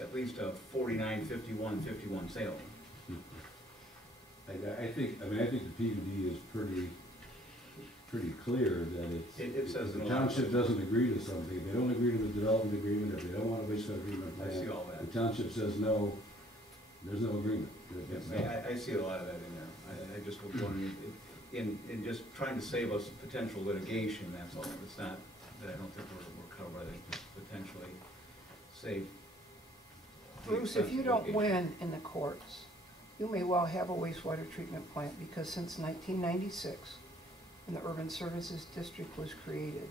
at least a 49-51-51 Salem. I think the PUD is pretty clear that It says if in the a lot of township places. doesn't agree to something, if they don't agree to the development agreement, if they don't want a wastewater treatment I see plant, all that. the township says no, there's no agreement. Yes, It's no. I see a lot of that in there. I just was wondering, in just trying to save us potential litigation, that's all. It's not that I don't think we're covered, I think just potentially save. the Bruce, if expense you of don't litigation. win in the courts, you may well have a wastewater treatment plant, because since 1996, when the Urban Services District was created,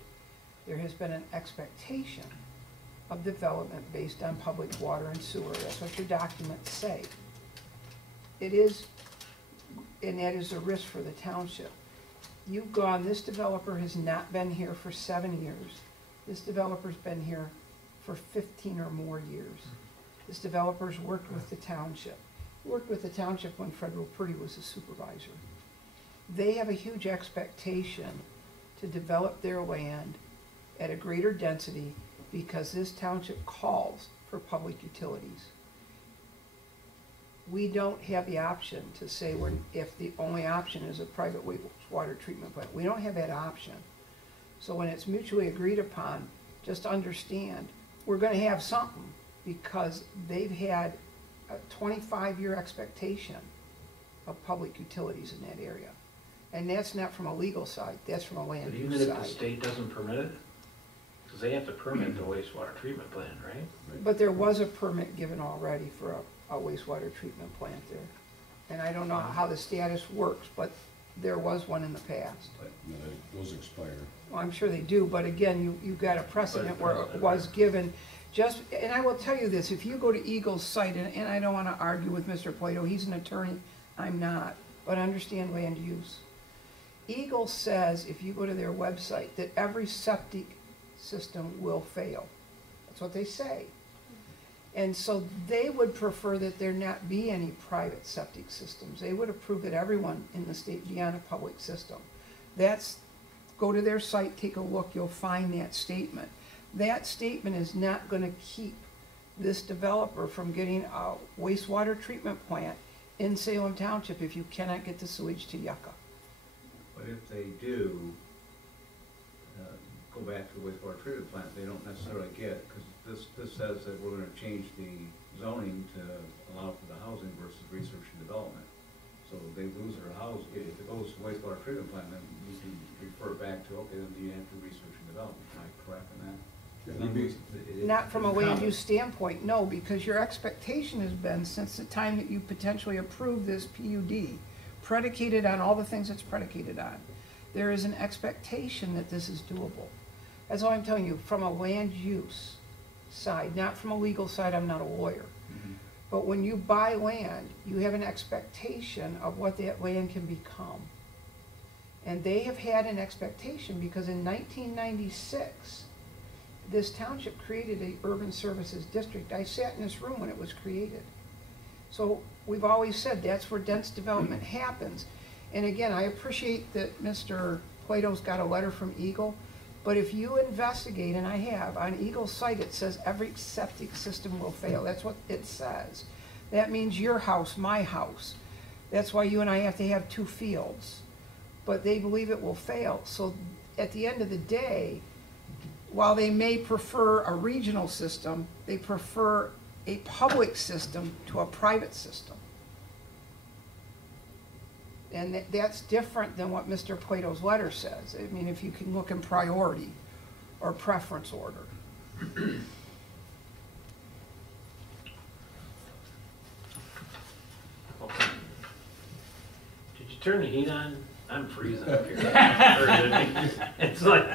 there has been an expectation of development based on public water and sewer. That's what your documents say. It is, and that is a risk for the township. You've gone, this developer has not been here for 7 years. This developer's been here for 15 or more years. This developer's worked with the township. He worked with the township when Fred Purdy was a supervisor. They have a huge expectation to develop their land at a greater density because this township calls for public utilities. We don't have the option to say if the only option is a private wastewater treatment plant. We don't have that option. So when it's mutually agreed upon, just understand, we're gonna have something, because they've had a 25-year expectation of public utilities in that area. And that's not from a legal side, that's from a land But even use if the side. state doesn't permit it? Because they have to permit the wastewater treatment plant, right? But there was a permit given already for a wastewater treatment plant there. And I don't know how the status works, but there was one in the past. No, those expire. Well, I'm sure they do, but again, you've got a precedent where it was given. And I will tell you this, if you go to Eagle's site, and I don't want to argue with Mr. Plato, he's an attorney, I'm not, but understand land use. Eagle says, if you go to their website, that every septic system will fail. That's what they say. And so they would prefer that there not be any private septic systems. They would approve that everyone in the state be on a public system. Go to their site, take a look, you'll find that statement. That statement is not gonna keep this developer from getting a wastewater treatment plant in Salem Township if you cannot get the sewage to Yucca. But if they do, go back to the wastewater treatment plant, they don't necessarily get, because this says that we're gonna change the zoning to allow for the housing versus research and development. So they lose their house, if it goes to wastewater treatment plant, then you can refer back to, okay, then you have to research and development, am I correct in that? Not from a land use standpoint, no, because your expectation has been, since the time that you potentially approved this PUD, predicated on all the things it's predicated on, there is an expectation that this is doable. That's all I'm telling you, from a land use side, not from a legal side, I'm not a lawyer. But when you buy land, you have an expectation of what that land can become. And they have had an expectation because in 1996, this township created a urban services district. I sat in this room when it was created. So we've always said that's where dense development happens. And again, I appreciate that Mr. Plato's got a letter from Eagle, but if you investigate, and I have, on Eagle's site it says every septic system will fail. That's what it says. That means your house, my house. That's why you and I have to have 2 fields. But they believe it will fail. So at the end of the day, while they may prefer a regional system, they prefer a public system to a private system. And that's different than what Mr. Plato's letter says. I mean, if you can look in priority or preference order. Okay. Did you turn the heat on? I'm freezing up here. It's like,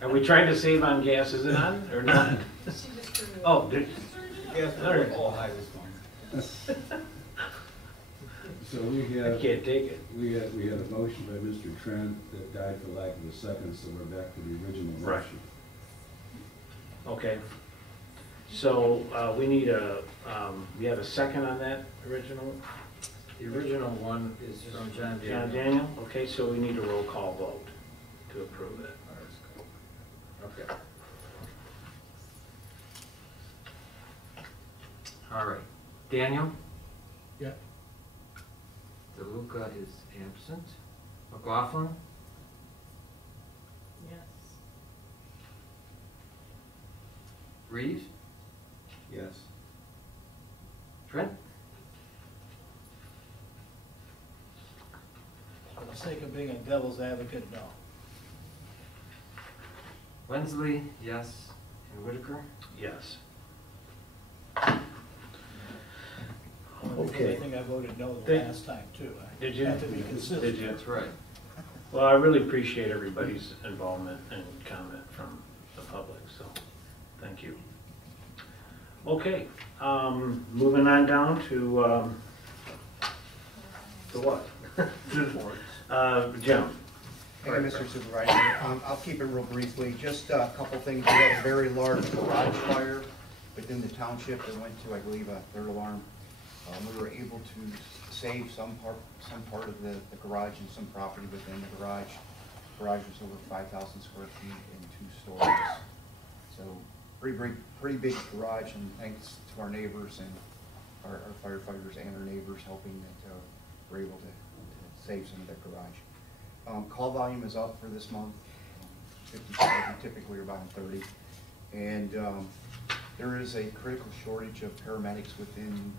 are we trying to save on gas? Is it on or not? Oh, did, Yes, All right. all high this morning. So we I have, can't take it. we had a motion by Mr. Trent that died for lack of a second, so we're back to the original Right. motion. Okay. So, we need we have a second on that original? The original one is from John Daniel. John Daniel? Okay, so we need a roll call vote to approve it. Okay. All right. Daniel? Yeah. DeLuca is absent. McLaughlin? Yes. Reeves? Yes. Trent? For the sake of being a devil's advocate, no. Wensley, yes. And Whitaker? Yes. Okay. I think I voted no the Did- last time too. I Did you? have to be consistent. Did you? That's right. Well, I really appreciate everybody's involvement and comment from the public, so thank you. Okay, moving on down to what? Jim. Hey, Mr. Supervisor, I'll keep it real briefly, just a couple things. We had a very large garage fire within the township that went to, I believe, a third alarm. We were able to save some part of the garage and some property within the garage. Garage was over 5,000 square feet and 2 stories. So pretty big garage, and thanks to our neighbors and our firefighters and our neighbors helping that we're able to save some of that garage. Call volume is up for this month, 57, typically about 30. And there is a critical shortage of paramedics within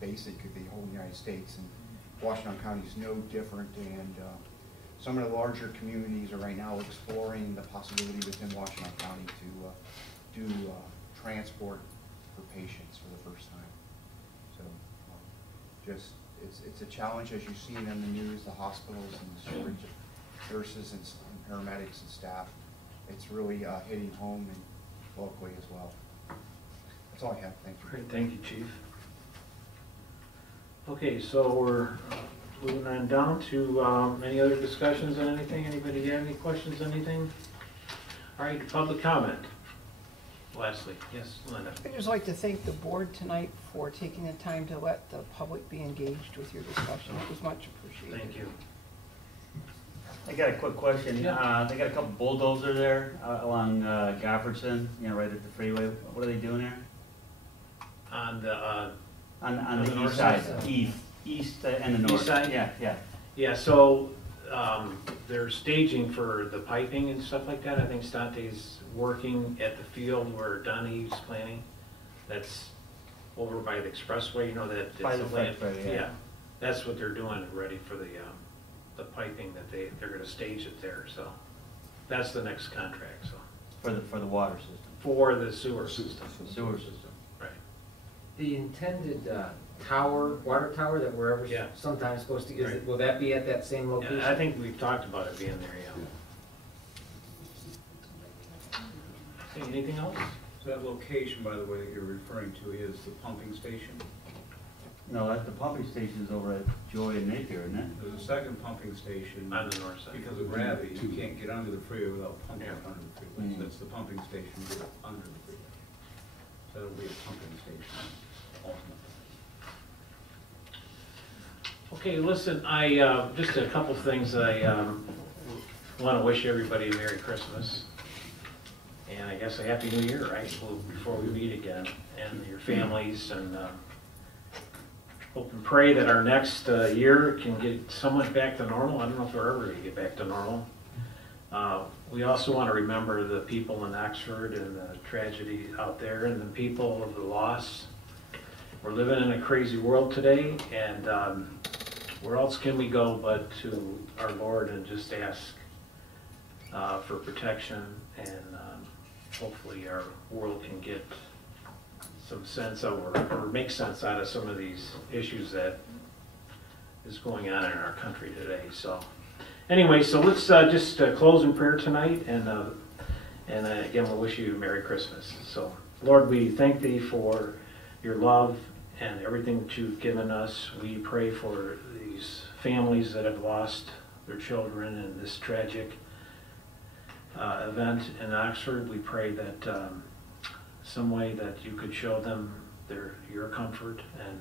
basically the whole United States. And Washtenaw County is no different. And some of the larger communities are right now exploring the possibility within Washtenaw County to do transport for patients for the first time. So just it's a challenge, as you've seen in the news, the hospitals and the shortage of nurses and paramedics and staff. It's really hitting home and locally as well. That's all I have. Thank you. Great, thank you, Chief. Okay, so we're moving on down to any other discussions on anything? Anybody have any questions on anything? All right, public comment. Leslie, yes, Linda. I'd just like to thank the board tonight for taking the time to let the public be engaged with your discussion. It was much appreciated. Thank you. I got a quick question. Yeah. They got a couple bulldozers there along Goffredson, right at the freeway. What are they doing there? On the On the north east side, side? east and the north. East side? Yeah. Yeah, so they're staging for the piping and stuff like that. I think Stante's working at the field where Donnie's planning. That's over by the expressway, that. By it's the a land- expressway, yeah. That's what they're doing, ready for the piping that they're gonna stage it there, so. That's the next contract, so. For the water system. For the sewer system. Sewer system. Right. The intended water tower that we're ever Yeah. sometimes supposed to, Right. will that be at that same location? Yeah, I think we've talked about it being there, yeah. Okay, anything else? So that location, by the way, that you're referring to is the pumping station. No, the pumping station's over at Joy and Napier, isn't it? There's a second pumping station. On the north side. Because of gravity, you can't get under the freeway without pumping Yeah. under the freeway. Mhm. That's the pumping station under the freeway. So it'll be a pumping station ultimately. Okay, listen, I, just a couple things. I want to wish everybody a Merry Christmas. And I guess a Happy New Year, right, before we meet again, and your families, and hope and pray that our next year can get somewhat back to normal. I don't know if we're ever going to get back to normal. We also want to remember the people in Oxford and the tragedy out there, and the people of the loss. We're living in a crazy world today, and where else can we go but to our Lord and just ask for protection, and hopefully our world can get some sense of, or make sense out of some of these issues that is going on in our country today. So anyway, so let's just close in prayer tonight, and again, we'll wish you a Merry Christmas. So Lord, we thank thee for your love and everything that you've given us. We pray for these families that have lost their children in this tragic event in Oxford. We pray that some way that you could show them your comfort, and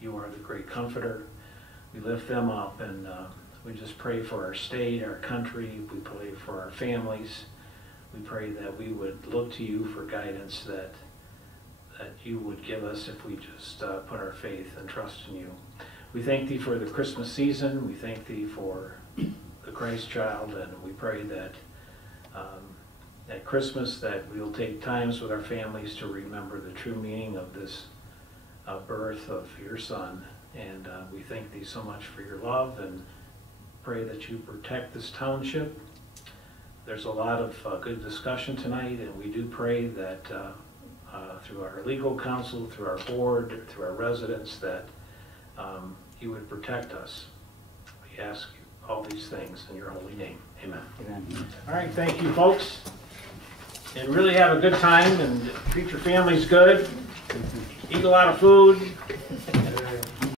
you are the great comforter. We lift them up, and we just pray for our state, our country. We pray for our families. We pray that we would look to you for guidance that you would give us if we just put our faith and trust in you. We thank thee for the Christmas season. We thank thee for the Christ child, and we pray that at Christmas that we'll take times with our families to remember the true meaning of this birth of your Son. And we thank thee so much for your love, and pray that you protect this township. There's a lot of good discussion tonight, and we do pray that through our legal counsel, through our board, through our residents, that you would protect us. We ask all these things in your holy name. Amen. All right, thank you, folks. And really have a good time and treat your families good. Eat a lot of food.